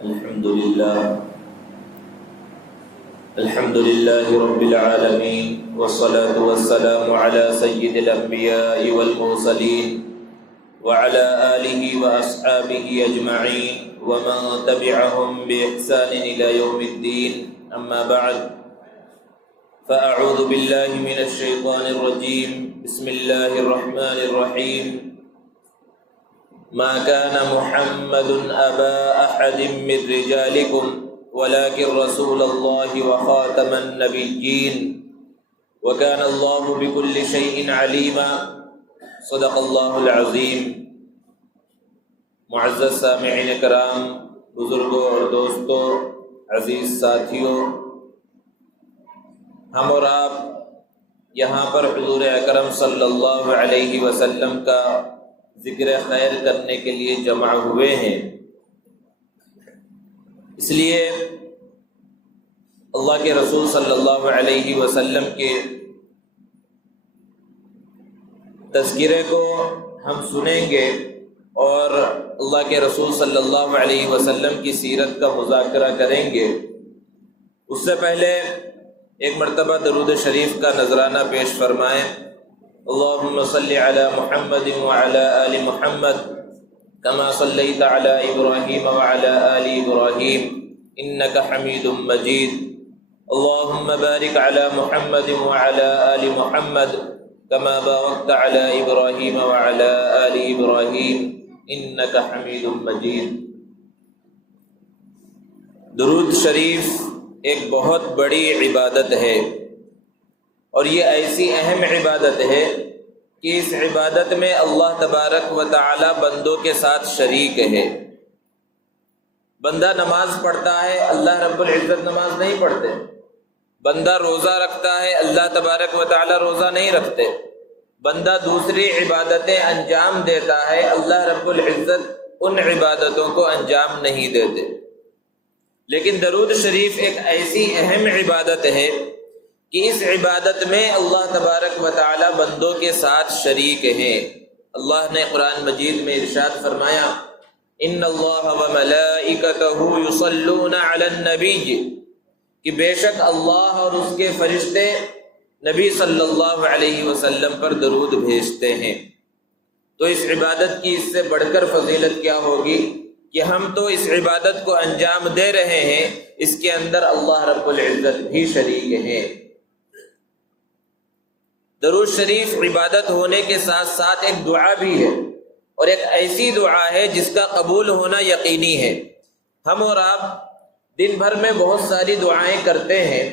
الحمد لله رب العالمين والصلاة والسلام على سيد الأنبياء والمرسلين وعلى آله وأصحابه أجمعين ومن تبعهم بإحسان إلى يوم الدين أما بعد فأعوذ بالله من الشيطان الرجيم بسم الله الرحمن الرحيم ما كان محمد أبا أحد من رجالكم ولكن رسول الله وخاتم النبيين وكان الله بكل شيء عليما صدق الله العظيم۔ معزز سامعین کرام، بزرگوں اور دوستوں، عزیز ساتھیوں، ہم اور آپ یہاں پر حضور اکرم صلی اللہ علیہ وسلم کا ذکر خیر کرنے کے لیے جمع ہوئے ہیں۔ اس لیے اللہ کے رسول صلی اللہ علیہ وسلم کے تذکرے کو ہم سنیں گے اور اللہ کے رسول صلی اللہ علیہ وسلم کی سیرت کا مذاکرہ کریں گے۔ اس سے پہلے ایک مرتبہ درود شریف کا نذرانہ پیش فرمائیں۔ اللہم صلی علی محمد وعلی آل محمد کما صلیت علی ابراہیم وعلی آل ابراہیم انک حمید مجید۔ اللہم بارک علی محمد وعلی آل محمد کما بارکت علی ابراہیم وعلی آل ابراہیم انک حمید مجید۔ درود شریف ایک بہت بڑی عبادت ہے، اور یہ ایسی اہم عبادت ہے کہ اس عبادت میں اللہ تبارک و تعالی بندوں کے ساتھ شریک ہے۔ بندہ نماز پڑھتا ہے، اللہ رب العزت نماز نہیں پڑھتے۔ بندہ روزہ رکھتا ہے، اللہ تبارک و تعالی روزہ نہیں رکھتے۔ بندہ دوسری عبادتیں انجام دیتا ہے، اللہ رب العزت ان عبادتوں کو انجام نہیں دیتے۔ لیکن درود شریف ایک ایسی اہم عبادت ہے کہ اس عبادت میں اللہ تبارک و تعالی بندوں کے ساتھ شریک ہیں۔ اللہ نے قرآن مجید میں ارشاد فرمایا، ان اللہ وملائکتہ یصلون علی النبی، کہ بے شک اللہ اور اس کے فرشتے نبی صلی اللہ علیہ وسلم پر درود بھیجتے ہیں۔ تو اس عبادت کی اس سے بڑھ کر فضیلت کیا ہوگی کہ ہم تو اس عبادت کو انجام دے رہے ہیں، اس کے اندر اللہ رب العزت بھی شریک ہیں۔ درود شریف عبادت ہونے کے ساتھ ساتھ ایک دعا بھی ہے، اور ایک ایسی دعا ہے جس کا قبول ہونا یقینی ہے۔ ہم اور آپ دن بھر میں بہت ساری دعائیں کرتے ہیں،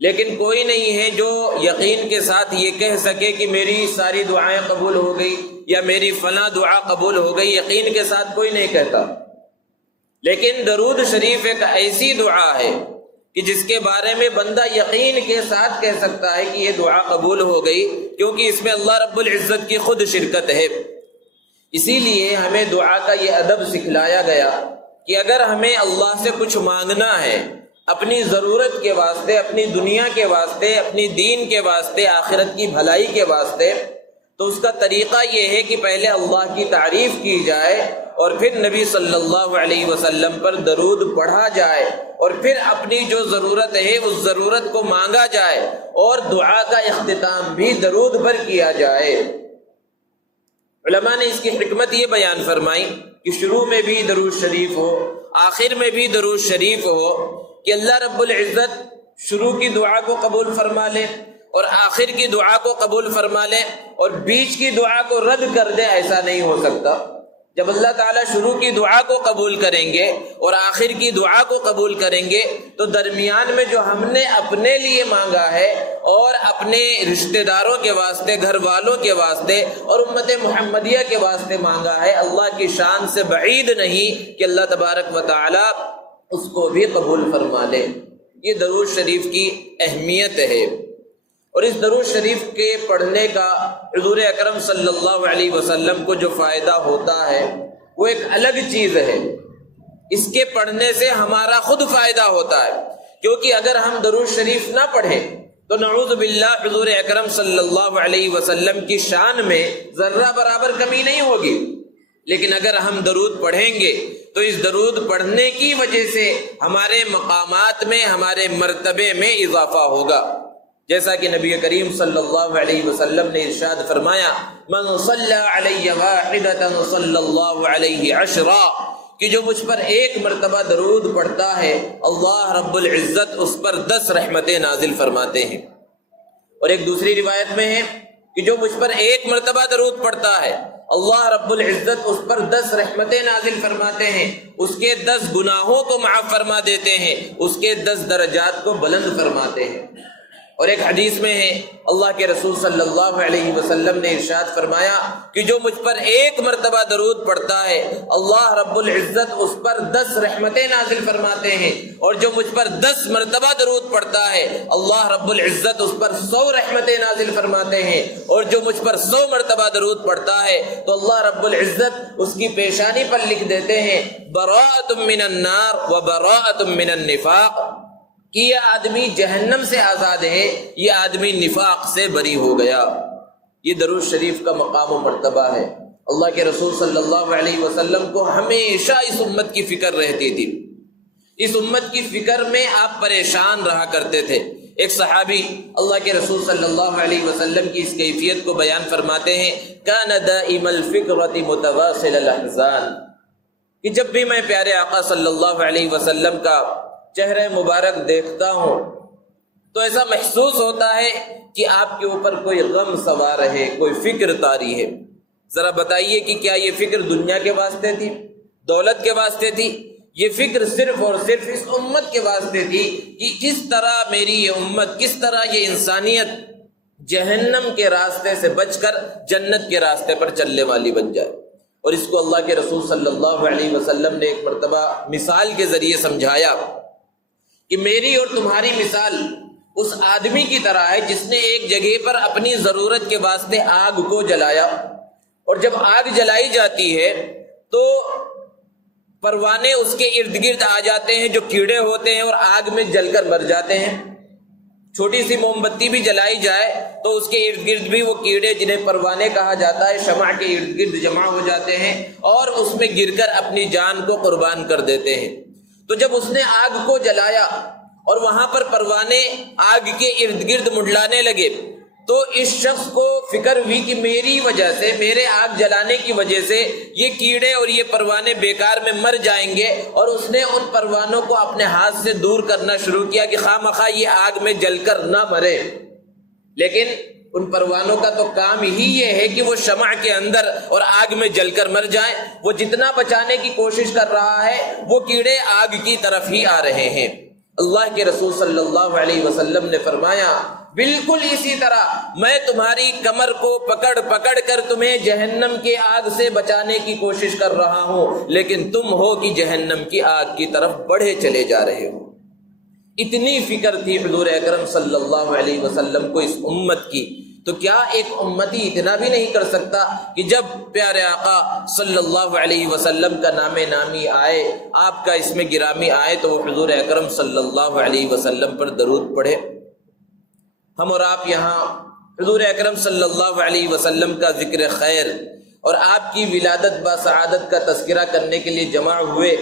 لیکن کوئی نہیں ہے جو یقین کے ساتھ یہ کہہ سکے کہ میری ساری دعائیں قبول ہو گئی یا میری فلاں دعا قبول ہو گئی۔ یقین کے ساتھ کوئی نہیں کہتا، لیکن درود شریف ایک ایسی دعا ہے کہ جس کے بارے میں بندہ یقین کے ساتھ کہہ سکتا ہے کہ یہ دعا قبول ہو گئی، کیونکہ اس میں اللہ رب العزت کی خود شرکت ہے۔ اسی لیے ہمیں دعا کا یہ ادب سکھلایا گیا کہ اگر ہمیں اللہ سے کچھ مانگنا ہے، اپنی ضرورت کے واسطے، اپنی دنیا کے واسطے، اپنی دین کے واسطے، آخرت کی بھلائی کے واسطے، تو اس کا طریقہ یہ ہے کہ پہلے اللہ کی تعریف کی جائے اور پھر نبی صلی اللہ علیہ وسلم پر درود پڑھا جائے، اور پھر اپنی جو ضرورت ہے اس ضرورت کو مانگا جائے، اور دعا کا اختتام بھی درود پر کیا جائے۔ علماء نے اس کی حکمت یہ بیان فرمائی کہ شروع میں بھی درود شریف ہو، آخر میں بھی درود شریف ہو، کہ اللہ رب العزت شروع کی دعا کو قبول فرما لے اور آخر کی دعا کو قبول فرما لے اور بیچ کی دعا کو رد کر دے۔ ایسا نہیں ہو سکتا۔ جب اللہ تعالیٰ شروع کی دعا کو قبول کریں گے اور آخر کی دعا کو قبول کریں گے، تو درمیان میں جو ہم نے اپنے لیے مانگا ہے اور اپنے رشتہ داروں کے واسطے، گھر والوں کے واسطے اور امت محمدیہ کے واسطے مانگا ہے، اللہ کی شان سے بعید نہیں کہ اللہ تبارک و تعالیٰ اس کو بھی قبول فرما لے۔ یہ درود شریف کی اہمیت ہے، اور اس درود شریف کے پڑھنے کا حضور اکرم صلی اللہ علیہ وسلم کو جو فائدہ ہوتا ہے وہ ایک الگ چیز ہے۔ اس کے پڑھنے سے ہمارا خود فائدہ ہوتا ہے، کیونکہ اگر ہم درود شریف نہ پڑھیں تو نعوذ باللہ حضور اکرم صلی اللہ علیہ وسلم کی شان میں ذرہ برابر کمی نہیں ہوگی۔ لیکن اگر ہم درود پڑھیں گے تو اس درود پڑھنے کی وجہ سے ہمارے مقامات میں، ہمارے مرتبے میں اضافہ ہوگا، جیسا کہ نبی کریم صلی اللہ علیہ وسلم نے ارشاد فرمایا من صلی علی واحدۃ صلی اللہ علیہ عشرا، کہ جو مجھ پر ایک مرتبہ درود پڑھتا ہے اللہ رب العزت اس پر 10 رحمتیں نازل فرماتے ہیں۔ اور ایک دوسری روایت میں ہے کہ جو مجھ پر ایک مرتبہ درود پڑھتا ہے اللہ رب العزت اس پر 10 رحمتیں نازل فرماتے ہیں، اس کے 10 گناہوں کو معاف فرما دیتے ہیں، اس کے 10 درجات کو بلند فرماتے ہیں۔ اور ایک حدیث میں ہے اللہ کے رسول صلی اللہ علیہ وسلم نے ارشاد فرمایا کہ جو مجھ پر ایک مرتبہ درود پڑھتا ہے اللہ رب العزت اس پر 10 رحمتیں نازل فرماتے ہیں، اور جو مجھ پر 10 مرتبہ درود پڑھتا ہے اللہ رب العزت اس پر 100 رحمتیں نازل فرماتے ہیں، اور جو مجھ پر 100 مرتبہ درود پڑھتا ہے تو اللہ رب العزت اس کی پیشانی پر لکھ دیتے ہیں براءۃ من النار و براءۃ من النفاق، کہ یہ آدمی جہنم سے آزاد ہے، یہ آدمی نفاق سے بری ہو گیا۔ یہ درود شریف کا مقام و مرتبہ ہے۔ اللہ کے رسول صلی اللہ علیہ وسلم کو ہمیشہ اس امت کی فکر رہتی تھی، اس امت کی فکر میں آپ پریشان رہا کرتے تھے۔ ایک صحابی اللہ کے رسول صلی اللہ علیہ وسلم کی اس کیفیت کو بیان فرماتے ہیں کان دائم الفکرۃ متواصل الاحزان، کہ جب بھی میں پیارے آقا صلی اللہ علیہ وسلم کا چہرہ مبارک دیکھتا ہوں تو ایسا محسوس ہوتا ہے کہ آپ کے اوپر کوئی غم سوار ہے، کوئی فکر طاری ہے۔ ذرا بتائیے کہ کیا یہ فکر دنیا کے واسطے تھی، دولت کے واسطے تھی؟ یہ فکر صرف اور صرف اس امت کے واسطے تھی کہ کس طرح میری یہ امت، کس طرح یہ انسانیت جہنم کے راستے سے بچ کر جنت کے راستے پر چلنے والی بن جائے۔ اور اس کو اللہ کے رسول صلی اللہ علیہ وسلم نے ایک مرتبہ مثال کے ذریعے سمجھایا کہ میری اور تمہاری مثال اس آدمی کی طرح ہے جس نے ایک جگہ پر اپنی ضرورت کے واسطے آگ کو جلایا، اور جب آگ جلائی جاتی ہے تو پروانے اس کے ارد گرد آ جاتے ہیں جو کیڑے ہوتے ہیں اور آگ میں جل کر مر جاتے ہیں۔ چھوٹی سی موم بتی بھی جلائی جائے تو اس کے ارد گرد بھی وہ کیڑے جنہیں پروانے کہا جاتا ہے شمع کے ارد گرد جمع ہو جاتے ہیں اور اس میں گر کر اپنی جان کو قربان کر دیتے ہیں۔ تو جب اس نے آگ کو جلایا اور وہاں پر پروانے آگ کے ارد گرد منڈلانے لگے تو اس شخص کو فکر ہوئی کہ میری وجہ سے، میرے آگ جلانے کی وجہ سے یہ کیڑے اور یہ پروانے بیکار میں مر جائیں گے، اور اس نے ان پروانوں کو اپنے ہاتھ سے دور کرنا شروع کیا کہ خواہ مخواہ یہ آگ میں جل کر نہ مرے۔ لیکن ان پروانوں کا تو کام ہی یہ ہے کہ وہ شمع کے اندر اور آگ میں جل کر مر جائیں۔ وہ جتنا بچانے کی کوشش کر رہا ہے وہ کیڑے آگ کی طرف ہی آ رہے ہیں۔ اللہ کے رسول صلی اللہ علیہ وسلم نے فرمایا بالکل اسی طرح میں تمہاری کمر کو پکڑ پکڑ کر تمہیں جہنم کی آگ سے بچانے کی کوشش کر رہا ہوں، لیکن تم ہو کہ جہنم کی آگ کی طرف بڑھے چلے جا رہے ہو۔ اتنی فکر تھی حضور اکرم صلی اللہ علیہ وسلم کو اس امت کی، تو کیا ایک امتی اتنا بھی نہیں کر سکتا کہ جب پیارے آقا صلی اللہ علیہ وسلم کا نام نامی آئے، آپ کا اسم گرامی آئے، تو وہ حضور اکرم صلی اللہ علیہ وسلم پر درود پڑھے؟ ہم اور آپ یہاں حضور اکرم صلی اللہ علیہ وسلم کا ذکر خیر اور آپ کی ولادت با سعادت کا تذکرہ کرنے کے لیے جمع ہوئے۔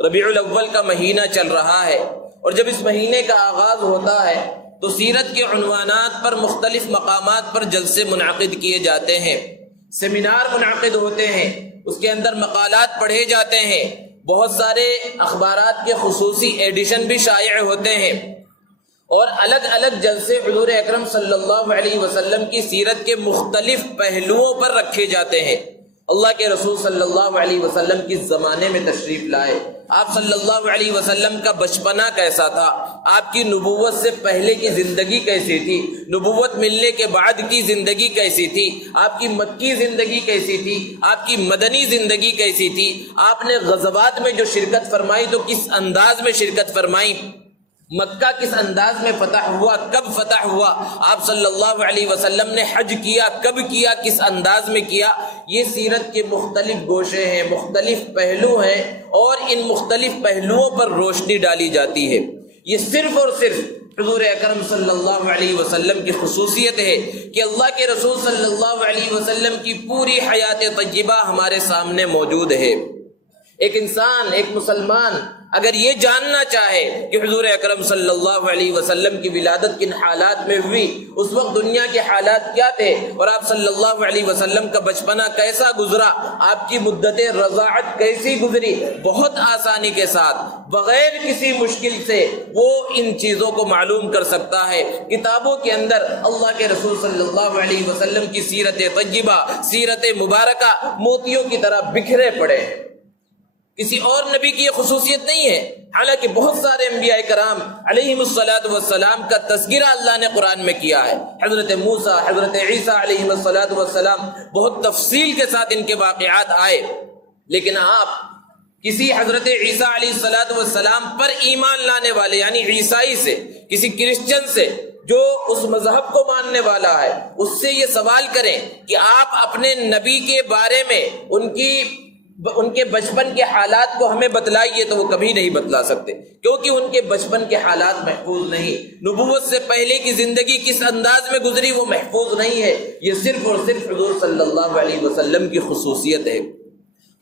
ربیع الاول کا مہینہ چل رہا ہے، اور جب اس مہینے کا آغاز ہوتا ہے تو سیرت کے عنوانات پر مختلف مقامات پر جلسے منعقد کیے جاتے ہیں، سیمینار منعقد ہوتے ہیں، اس کے اندر مقالات پڑھے جاتے ہیں، بہت سارے اخبارات کے خصوصی ایڈیشن بھی شائع ہوتے ہیں، اور الگ الگ جلسے حضور اکرم صلی اللہ علیہ وسلم کی سیرت کے مختلف پہلوؤں پر رکھے جاتے ہیں۔ اللہ کے رسول صلی اللہ علیہ وسلم کس زمانے میں تشریف لائے، آپ صلی اللہ علیہ وسلم کا بچپنا کیسا تھا، آپ کی نبوت سے پہلے کی زندگی کیسی تھی، نبوت ملنے کے بعد کی زندگی کیسی تھی، آپ کی مکی زندگی کیسی تھی، آپ کی مدنی زندگی کیسی تھی، آپ نے غزوات میں جو شرکت فرمائی تو کس انداز میں شرکت فرمائی، مکہ کس انداز میں فتح ہوا، کب فتح ہوا، آپ صلی اللہ علیہ وسلم نے حج کیا، کب کیا، کس انداز میں کیا۔ یہ سیرت کے مختلف گوشے ہیں، مختلف پہلو ہیں، اور ان مختلف پہلوؤں پر روشنی ڈالی جاتی ہے۔ یہ صرف اور صرف حضور اکرم صلی اللہ علیہ وسلم کی خصوصیت ہے کہ اللہ کے رسول صلی اللہ علیہ وسلم کی پوری حیات طیبہ ہمارے سامنے موجود ہے۔ ایک انسان، ایک مسلمان اگر یہ جاننا چاہے کہ حضور اکرم صلی اللہ علیہ وسلم کی ولادت کن حالات میں ہوئی، اس وقت دنیا کے حالات کیا تھے، اور آپ صلی اللہ علیہ وسلم کا بچپنا کیسا گزرا، آپ کی مدت رضاعت کیسی گزری، بہت آسانی کے ساتھ بغیر کسی مشکل سے وہ ان چیزوں کو معلوم کر سکتا ہے۔ کتابوں کے اندر اللہ کے رسول صلی اللہ علیہ وسلم کی سیرت طیبہ، سیرت مبارکہ موتیوں کی طرح بکھرے پڑے ہیں۔ کسی اور نبی کی یہ خصوصیت نہیں ہے، حالانکہ بہت سارے انبیاء کرام علیہم الصلاۃ کا تذکرہ اللہ نے قرآن میں کیا ہے۔ حضرت موسیٰ، حضرت عیسیٰ علیہم الصلاۃ بہت تفصیل کے ساتھ ان کے واقعات آئے، لیکن آپ کسی حضرت عیسیٰ علیہ الصلاۃ پر ایمان لانے والے یعنی عیسائی سے، کسی کرسچن سے جو اس مذہب کو ماننے والا ہے، اس سے یہ سوال کریں کہ آپ اپنے نبی کے بارے میں ان کے بچپن کے حالات کو ہمیں بتلائیے، تو وہ کبھی نہیں بتلا سکتے، کیونکہ ان کے بچپن کے حالات محفوظ نہیں۔ نبوت سے پہلے کی زندگی کس انداز میں گزری وہ محفوظ نہیں ہے۔ یہ صرف اور صرف حضور صلی اللہ علیہ وسلم کی خصوصیت ہے۔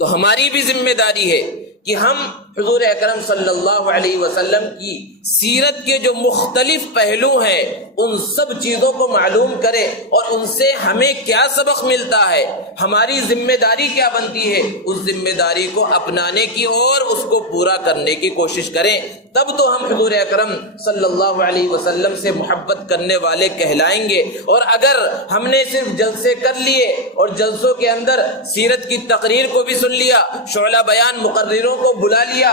تو ہماری بھی ذمہ داری ہے کہ ہم حضور اکرم صلی اللہ علیہ وسلم کی سیرت کے جو مختلف پہلو ہیں ان سب چیزوں کو معلوم کریں، اور ان سے ہمیں کیا سبق ملتا ہے، ہماری ذمہ داری کیا بنتی ہے، اس ذمہ داری کو اپنانے کی اور اس کو پورا کرنے کی کوشش کریں۔ تب تو ہم حضور اکرم صلی اللہ علیہ وسلم سے محبت کرنے والے کہلائیں گے۔ اور اگر ہم نے صرف جلسے کر لیے اور جلسوں کے اندر سیرت کی تقریر کو بھی سن لیا، شعلہ بیان مقرروں کو بلا لیا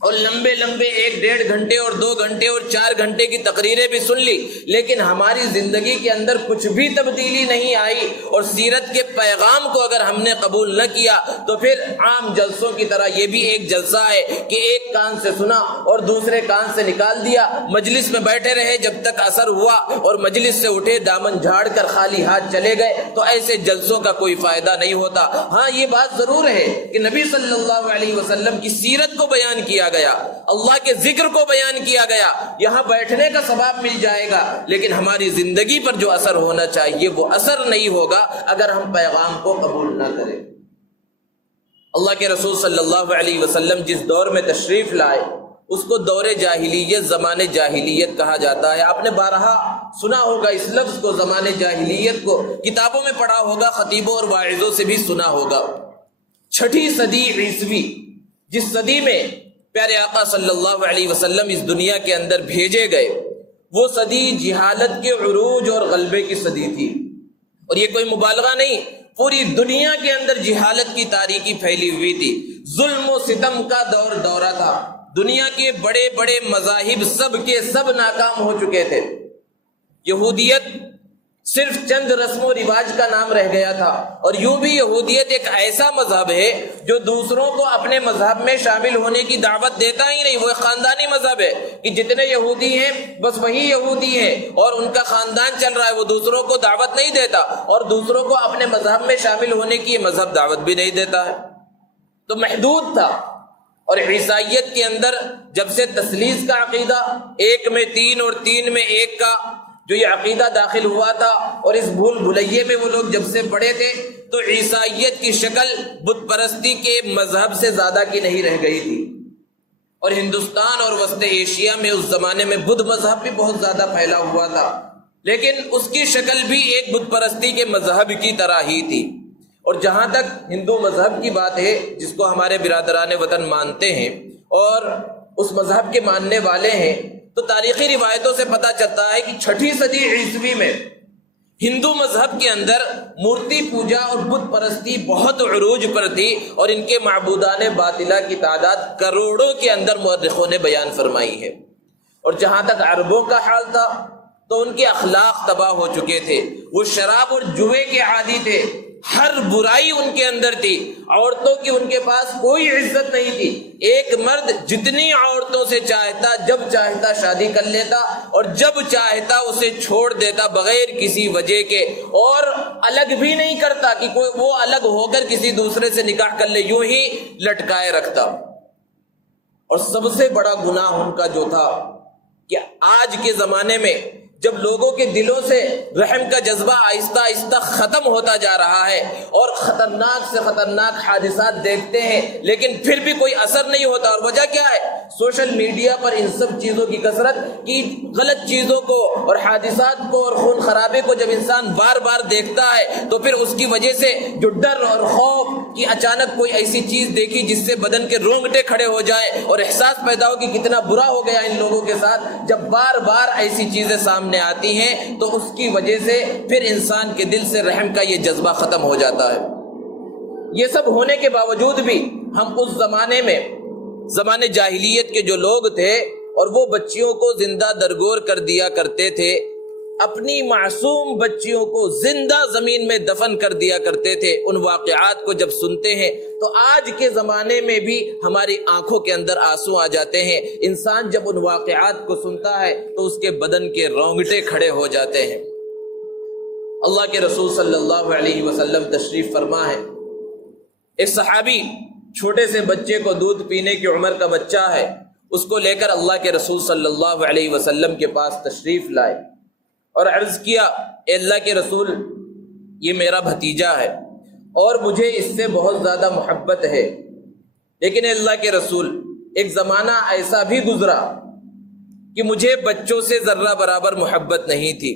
اور لمبے 1-1.5 گھنٹے اور 2 گھنٹے اور 4 گھنٹے کی تقریریں بھی سن لی، لیکن ہماری زندگی کے اندر کچھ بھی تبدیلی نہیں آئی اور سیرت کے پیغام کو اگر ہم نے قبول نہ کیا، تو پھر عام جلسوں کی طرح یہ بھی ایک جلسہ ہے کہ ایک کان سے سنا اور دوسرے کان سے نکال دیا، مجلس میں بیٹھے رہے جب تک اثر ہوا اور مجلس سے اٹھے دامن جھاڑ کر خالی ہاتھ چلے گئے، تو ایسے جلسوں کا کوئی فائدہ نہیں ہوتا۔ ہاں یہ بات ضرور ہے کہ نبی صلی اللہ علیہ وسلم کی سیرت کو بیان کیا گیا، اللہ کے ذکر کو بیان کیا گیا، یہاں بیٹھنے کا ثواب مل جائے گا، لیکن ہماری زندگی پر جو اثر ہونا چاہیے وہ اثر نہیں ہوگا اگر ہم پیغام کو قبول نہ کریں۔ اللہ کے رسول صلی اللہ علیہ وسلم جس دور میں تشریف لائے اس کو دور جاہلیت، زمان جاہلیت کہا جاتا ہے۔ آپ نے بارہا سنا ہوگا اس لفظ کو، زمان جاہلیت کو کتابوں میں پڑھا ہوگا، خطیبوں اور واعظوں سے بھی سنا ہوگا۔ 6 صدی عیسوی، جس صدی میں پیارے آقا صلی اللہ علیہ وسلم اس دنیا کے اندر بھیجے گئے، وہ صدی جہالت کے عروج اور غلبے کی صدی تھی، اور یہ کوئی مبالغہ نہیں، پوری دنیا کے اندر جہالت کی تاریکی پھیلی ہوئی تھی، ظلم و ستم کا دورہ تھا، دنیا کے بڑے بڑے مذاہب سب کے سب ناکام ہو چکے تھے، یہودیت صرف چند رسم و رواج کا نام رہ گیا تھا، اور یوں بھی یہودیت ایک ایسا مذہب ہے جو دوسروں کو اپنے مذہب میں شامل ہونے کی دعوت دیتا ہی نہیں، وہ ایک خاندانی مذہب ہے کہ جتنے یہودی ہیں بس وہی یہودی ہیں اور ان کا خاندان چل رہا ہے، وہ دوسروں کو دعوت نہیں دیتا، اور دوسروں کو اپنے مذہب میں شامل ہونے کی یہ مذہب دعوت بھی نہیں دیتا ہے، تو محدود تھا۔ اور عیسائیت کے اندر جب سے تثلیث کا عقیدہ، 1 میں 3 اور 3 میں 1 کا جو یہ عقیدہ داخل ہوا تھا، اور اس بھول بھلائیے میں وہ لوگ جب سے پڑے تھے، تو عیسائیت کی شکل بت پرستی کے مذہب سے زیادہ کی نہیں رہ گئی تھی، اور ہندوستان اور وسط ایشیا میں اس زمانے میں بدھ مذہب بھی بہت زیادہ پھیلا ہوا تھا، لیکن اس کی شکل بھی ایک بت پرستی کے مذہب کی طرح ہی تھی۔ اور جہاں تک ہندو مذہب کی بات ہے، جس کو ہمارے برادران وطن مانتے ہیں اور اس مذہب کے ماننے والے ہیں، تو تاریخی روایتوں سے پتہ چلتا ہے کہ 6 صدی عیسوی میں ہندو مذہب کے اندر مورتی پوجا اور بت پرستی بہت عروج پر تھی، اور ان کے معبودان باطلہ کی تعداد کروڑوں کے اندر مورخوں نے بیان فرمائی ہے۔ اور جہاں تک عربوں کا حال تھا تو ان کے اخلاق تباہ ہو چکے تھے، وہ شراب اور جوئے کے عادی تھے، ہر برائی ان کے اندر تھی، عورتوں کی ان کے پاس کوئی عزت نہیں تھی، ایک مرد جتنی عورتوں سے چاہتا جب چاہتا شادی کر لیتا اور جب چاہتا اسے چھوڑ دیتا بغیر کسی وجہ کے، اور الگ بھی نہیں کرتا کہ کوئی وہ الگ ہو کر کسی دوسرے سے نکاح کر لے، یوں ہی لٹکائے رکھتا۔ اور سب سے بڑا گناہ ان کا جو تھا کہ آج کے زمانے میں جب لوگوں کے دلوں سے رحم کا جذبہ آہستہ آہستہ ختم ہوتا جا رہا ہے اور خطرناک سے خطرناک حادثات دیکھتے ہیں لیکن پھر بھی کوئی اثر نہیں ہوتا، اور وجہ کیا ہے؟ سوشل میڈیا پر ان سب چیزوں کی کثرت کی غلط چیزوں کو اور حادثات کو اور خون خرابے کو جب انسان بار بار دیکھتا ہے تو پھر اس کی وجہ سے جو ڈر اور خوف کی اچانک کوئی ایسی چیز دیکھی جس سے بدن کے رونگٹے کھڑے ہو جائے اور احساس پیدا ہو کہ کتنا برا ہو گیا ان لوگوں کے ساتھ، جب بار بار ایسی چیزیں سامنے آتی ہیں تو اس کی وجہ سے پھر انسان کے دل سے رحم کا یہ جذبہ ختم ہو جاتا ہے۔ یہ سب ہونے کے باوجود بھی ہم اس زمانے میں، زمانے جاہلیت کے جو لوگ تھے اور وہ بچیوں کو زندہ درگور کر دیا کرتے تھے، اپنی معصوم بچیوں کو زندہ زمین میں دفن کر دیا کرتے تھے، ان واقعات کو جب سنتے ہیں تو آج کے زمانے میں بھی ہماری آنکھوں کے اندر آنسو آ جاتے ہیں۔ انسان جب ان واقعات کو سنتا ہے تو اس کے بدن کے رونگٹے کھڑے ہو جاتے ہیں۔ اللہ کے رسول صلی اللہ علیہ وسلم تشریف فرما ہے، ایک صحابی چھوٹے سے بچے کو دودھ پینے کی عمر کا بچہ ہے، اس کو لے کر اللہ کے رسول صلی اللہ علیہ وسلم کے پاس تشریف لائے اور عرض کیا، اے اللہ کے رسول، یہ میرا بھتیجا ہے اور مجھے اس سے بہت زیادہ محبت ہے، لیکن اے اللہ کے رسول، ایک زمانہ ایسا بھی گزرا کہ مجھے بچوں سے ذرہ برابر محبت نہیں تھی،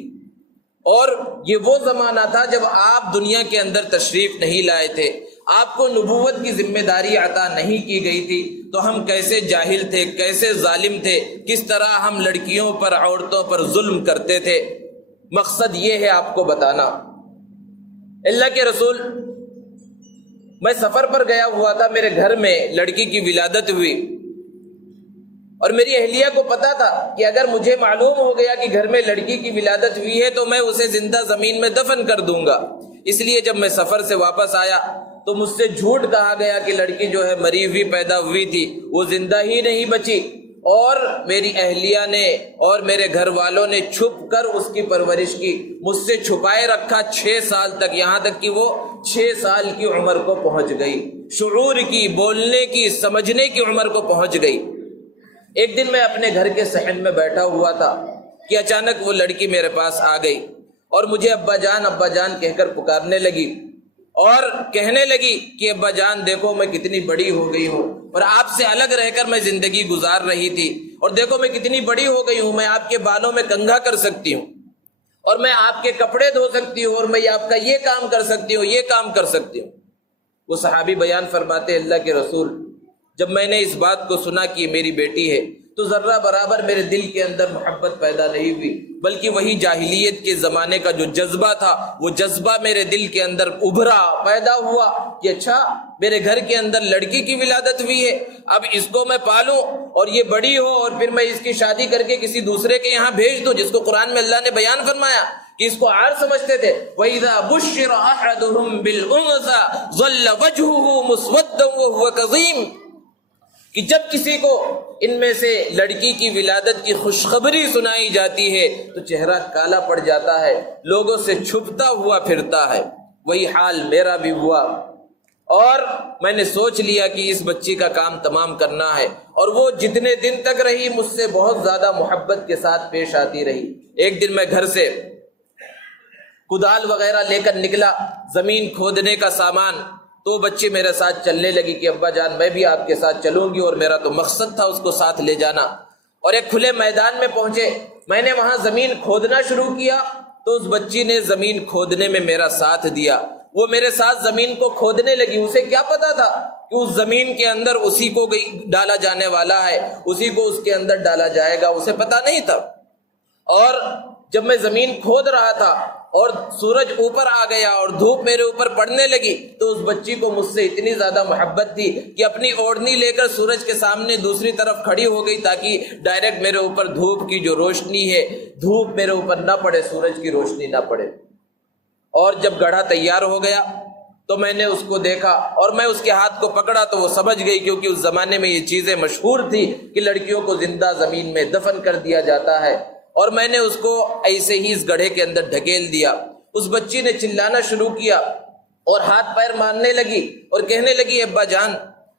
اور یہ وہ زمانہ تھا جب آپ دنیا کے اندر تشریف نہیں لائے تھے، آپ کو نبوت کی ذمہ داری عطا نہیں کی گئی تھی، تو ہم کیسے جاہل تھے، کیسے ظالم تھے، کس طرح ہم لڑکیوں پر عورتوں پر ظلم کرتے تھے۔ مقصد یہ ہے آپ کو بتانا، اللہ کے رسول، میں سفر پر گیا ہوا تھا، میرے گھر میں لڑکی کی ولادت ہوئی اور میری اہلیہ کو پتا تھا کہ اگر مجھے معلوم ہو گیا کہ گھر میں لڑکی کی ولادت ہوئی ہے تو میں اسے زندہ زمین میں دفن کر دوں گا، اس لیے جب میں سفر سے واپس آیا تو مجھ سے جھوٹ کہا گیا کہ لڑکی جو ہے مری ہوئی پیدا ہوئی تھی، وہ زندہ ہی نہیں بچی، اور میری اہلیہ نے اور میرے گھر والوں نے چھپ کر اس کی پرورش کی، مجھ سے چھپائے رکھا 6 سال تک، یہاں تک کہ وہ 6 سال کی عمر کو پہنچ گئی، شعور کی، بولنے کی، سمجھنے کی عمر کو پہنچ گئی۔ ایک دن میں اپنے گھر کے صحن میں بیٹھا ہوا تھا کہ اچانک وہ لڑکی میرے پاس آ گئی اور مجھے ابا جان کہہ کر پکارنے لگی اور کہنے لگی کہ ابا جان دیکھو میں کتنی بڑی ہو گئی ہوں اور آپ سے الگ رہ کر میں زندگی گزار رہی تھی، اور دیکھو میں کتنی بڑی ہو گئی ہوں، میں آپ کے بالوں میں کنگھا کر سکتی ہوں اور میں آپ کے کپڑے دھو سکتی ہوں اور میں آپ کا یہ کام کر سکتی ہوں، یہ کام کر سکتی ہوں۔ وہ صحابی بیان فرماتے، اللہ کے رسول، جب میں نے اس بات کو سنا کہ میری بیٹی ہے تو ذرہ برابر میرے دل کے اندر محبت پیدا نہیں ہوئی، بلکہ وہی جاہلیت کے زمانے کا جو جذبہ تھا وہ جذبہ میرے دل کے اندر ابھرا، پیدا ہوا کہ اچھا میرے گھر کے اندر لڑکی کی ولادت ہوئی ہے، اب اس کو میں پالوں اور یہ بڑی ہو اور پھر میں اس کی شادی کر کے کسی دوسرے کے یہاں بھیج دوں، جس کو قرآن میں اللہ نے بیان فرمایا کہ اس کو عار سمجھتے تھے، وَإِذَا بُشِّرَ أَحَدُهُمْ بِالْأُنثَىٰ ظَلَّ وَجْهُهُ مُسْوَدًّا وَهُوَ كَظِيمٌ، کہ جب کسی کو ان میں سے لڑکی کی ولادت کی خوشخبری سنائی جاتی ہے تو چہرہ کالا پڑ جاتا ہے، لوگوں سے چھپتا ہوا پھرتا ہے۔ وہی حال میرا بھی ہوا اور میں نے سوچ لیا کہ اس بچی کا کام تمام کرنا ہے، اور وہ جتنے دن تک رہی مجھ سے بہت زیادہ محبت کے ساتھ پیش آتی رہی۔ ایک دن میں گھر سے کدال وغیرہ لے کر نکلا، زمین کھودنے کا سامان، تو بچے میرے ساتھ چلنے لگی کہ ابا جان میں بھی آپ کے ساتھ چلوں گی، اور میرا تو مقصد تھا اس کو ساتھ لے جانا۔ اور ایک کھلے میدان میں پہنچے، میں نے وہاں زمین کھودنا شروع کیا تو اس بچی نے زمین کھودنے میں میرا ساتھ دیا، وہ میرے ساتھ زمین کو کھودنے لگی۔ اسے کیا پتا تھا کہ اس زمین کے اندر اسی کو ڈالا جانے والا ہے، اسی کو اس کے اندر ڈالا جائے گا، اسے پتا نہیں تھا۔ اور جب میں زمین کھود رہا تھا اور سورج اوپر آ گیا اور دھوپ میرے اوپر پڑنے لگی تو اس بچی کو مجھ سے اتنی زیادہ محبت تھی کہ اپنی اوڑھنی لے کر سورج کے سامنے دوسری طرف کھڑی ہو گئی تاکہ ڈائریکٹ میرے اوپر دھوپ کی جو روشنی ہے، دھوپ میرے اوپر نہ پڑے، سورج کی روشنی نہ پڑے۔ اور جب گڑھا تیار ہو گیا تو میں نے اس کو دیکھا اور میں اس کے ہاتھ کو پکڑا تو وہ سمجھ گئی، کیونکہ اس زمانے میں یہ چیزیں مشہور تھی کہ لڑکیوں کو زندہ زمین میں دفن کر دیا جاتا ہے، اور میں نے اس کو ایسے ہی اس گڑھے کے اندر ڈھکیل دیا۔ اس بچی نے چلانا شروع کیا اور ہاتھ پیر مارنے لگی اور کہنے لگی، ابا جان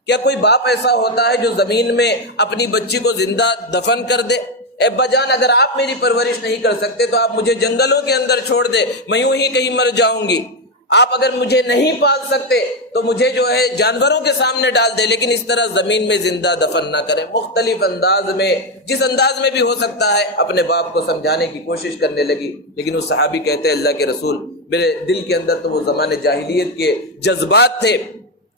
کیا کوئی باپ ایسا ہوتا ہے جو زمین میں اپنی بچی کو زندہ دفن کر دے؟ اے ابا جان اگر آپ میری پرورش نہیں کر سکتے تو آپ مجھے جنگلوں کے اندر چھوڑ دے، میں یوں ہی کہیں مر جاؤں گی۔ آپ اگر مجھے نہیں پال سکتے تو مجھے جو ہے جانوروں کے سامنے ڈال دے، لیکن اس طرح زمین میں زندہ دفن نہ کریں۔ مختلف انداز میں، جس انداز میں بھی ہو سکتا ہے اپنے باپ کو سمجھانے کی کوشش کرنے لگی، لیکن وہ صحابی کہتے ہیں اللہ کے رسول میرے دل کے اندر تو وہ زمانے جاہلیت کے جذبات تھے،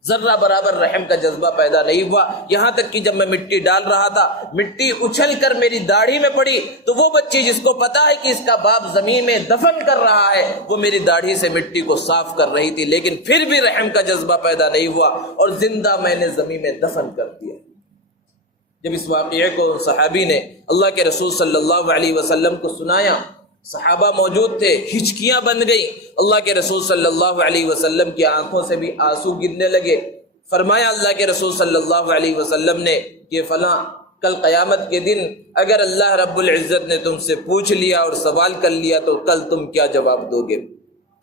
ذرہ برابر رحم کا جذبہ پیدا نہیں ہوا، یہاں تک کہ جب میں مٹی ڈال رہا تھا مٹی اچھل کر میری داڑھی میں پڑی تو وہ بچی جس کو پتا ہے کہ اس کا باپ زمین میں دفن کر رہا ہے وہ میری داڑھی سے مٹی کو صاف کر رہی تھی، لیکن پھر بھی رحم کا جذبہ پیدا نہیں ہوا اور زندہ میں نے زمین میں دفن کر دیا۔ جب اس واقعے کو صحابی نے اللہ کے رسول صلی اللہ علیہ وسلم کو سنایا، صحابہ موجود تھے، ہچکیاں بن گئی، اللہ کے رسول صلی اللہ علیہ وسلم کی آنکھوں سے بھی آنسو گرنے لگے۔ فرمایا اللہ کے رسول صلی اللہ علیہ وسلم نے کہ فلاں کل قیامت کے دن اگر اللہ رب العزت نے تم سے پوچھ لیا اور سوال کر لیا تو کل تم کیا جواب دو گے؟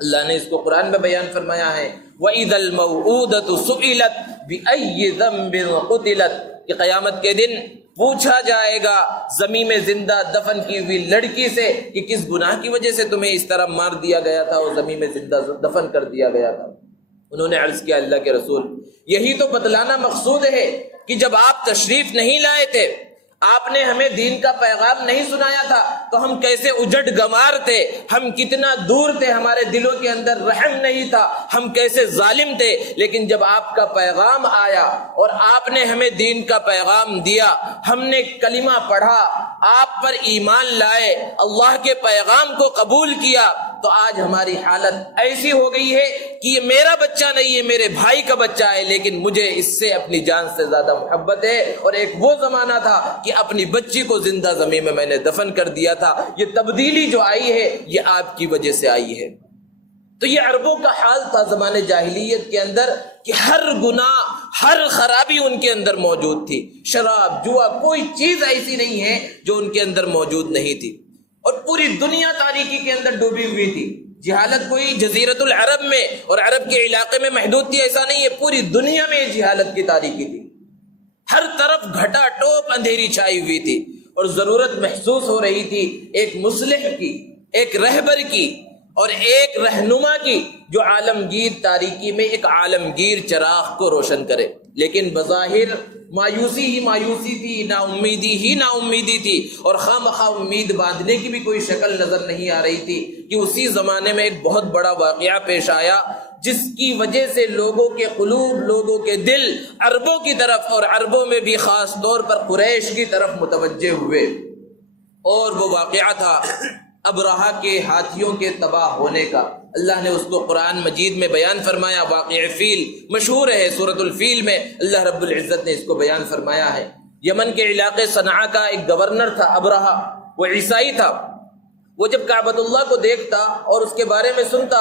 اللہ نے اس کو قرآن میں بیان فرمایا ہے وَإِذَا الْمَوْعُودَةُ سُئِلَتْ بِأَيِّ ذَنبٍ قُتِلَتْ کہ قیامت کے دن پوچھا جائے گا زمین میں زندہ دفن کی ہوئی لڑکی سے کہ کس گناہ کی وجہ سے تمہیں اس طرح مار دیا گیا تھا اور زمین میں زندہ دفن کر دیا گیا تھا۔ انہوں نے عرض کیا اللہ کے رسول یہی تو بتلانا مقصود ہے کہ جب آپ تشریف نہیں لائے تھے، آپ نے ہمیں دین کا پیغام نہیں سنایا تھا تو ہم کیسے اجڑ گمار تھے، ہم کتنا دور تھے، ہمارے دلوں کے اندر رحم نہیں تھا، ہم کیسے ظالم تھے، لیکن جب آپ کا پیغام آیا اور آپ نے ہمیں دین کا پیغام دیا، ہم نے کلمہ پڑھا، آپ پر ایمان لائے، اللہ کے پیغام کو قبول کیا، تو آج ہماری حالت ایسی ہو گئی ہے کہ یہ میرا بچہ نہیں ہے، میرے بھائی کا بچہ ہے، لیکن مجھے اس سے اپنی جان سے زیادہ محبت ہے۔ اور ایک وہ زمانہ تھا کہ اپنی بچی کو زندہ زمین میں نے دفن کر دیا تھا۔ یہ تبدیلی جو آئی ہے یہ آپ کی وجہ سے آئی ہے۔ تو یہ عربوں کا حال تھا زمانے جاہلیت کے اندر کہ ہر گناہ، ہر خرابی ان کے اندر موجود تھی، شراب، جوا، کوئی چیز ایسی نہیں ہے جو ان کے اندر موجود نہیں تھی، اور پوری دنیا تاریکی کے اندر ڈوبی ہوئی تھی۔ جہالت کوئی جزیرت العرب میں اور عرب کے علاقے میں محدود تھی ایسا نہیں ہے، پوری دنیا میں جہالت کی تاریکی تھی، ہر طرف گھٹا ٹوپ اندھیری چھائی ہوئی تھی، اور ضرورت محسوس ہو رہی تھی ایک مصلح کی، ایک رہبر کی اور ایک رہنما کی جو عالمگیر تاریکی میں ایک عالمگیر چراغ کو روشن کرے۔ لیکن بظاہر مایوسی ہی مایوسی تھی، نا امیدی ہی نا امیدی تھی، اور خواہ مخواہ امید باندھنے کی بھی کوئی شکل نظر نہیں آ رہی تھی کہ اسی زمانے میں ایک بہت بڑا واقعہ پیش آیا جس کی وجہ سے لوگوں کے قلوب، لوگوں کے دل عربوں کی طرف اور عربوں میں بھی خاص طور پر قریش کی طرف متوجہ ہوئے، اور وہ واقعہ تھا ابرہہ کے ہاتھیوں کے تباہ ہونے کا۔ اللہ نے اس کو قرآن مجید میں بیان فرمایا، واقعہ فیل مشہور ہے، سورۃ الفیل میں اللہ رب العزت نے اس کو بیان فرمایا ہے۔ یمن کے علاقے صنعاء کا ایک گورنر تھا ابرہہ، وہ عیسائی تھا۔ وہ جب کعبۃ اللہ کو دیکھتا اور اس کے بارے میں سنتا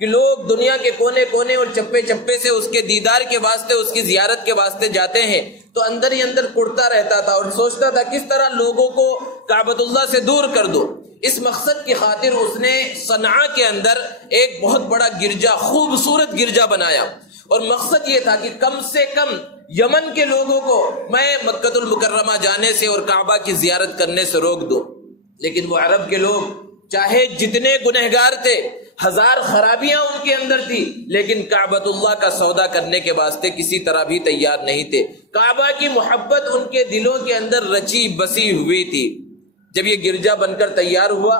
کہ لوگ دنیا کے کونے کونے اور چپے چپے سے اس کے دیدار کے واسطے، اس کی زیارت کے واسطے جاتے ہیں، تو اندر ہی اندر کڑتا رہتا تھا اور سوچتا تھا کس طرح لوگوں کو کعبۃ اللہ سے دور کر دو۔ اس مقصد کی خاطر اس نے صنعاء کے اندر ایک بہت بڑا گرجا، خوبصورت گرجا بنایا، اور مقصد یہ تھا کہ کم سے کم یمن کے لوگوں کو میں مکۃ المکرمہ جانے سے اور کعبہ کی زیارت کرنے سے روک دوں۔ لیکن وہ عرب کے لوگ چاہے جتنے گنہگار تھے، ہزار خرابیاں ان کے اندر تھی، لیکن کعبۃ اللہ کا سودا کرنے کے واسطے کسی طرح بھی تیار نہیں تھے۔ کعبہ کی محبت ان کے دلوں کے اندر رچی بسی ہوئی تھی۔ جب یہ گرجا بن کر تیار ہوا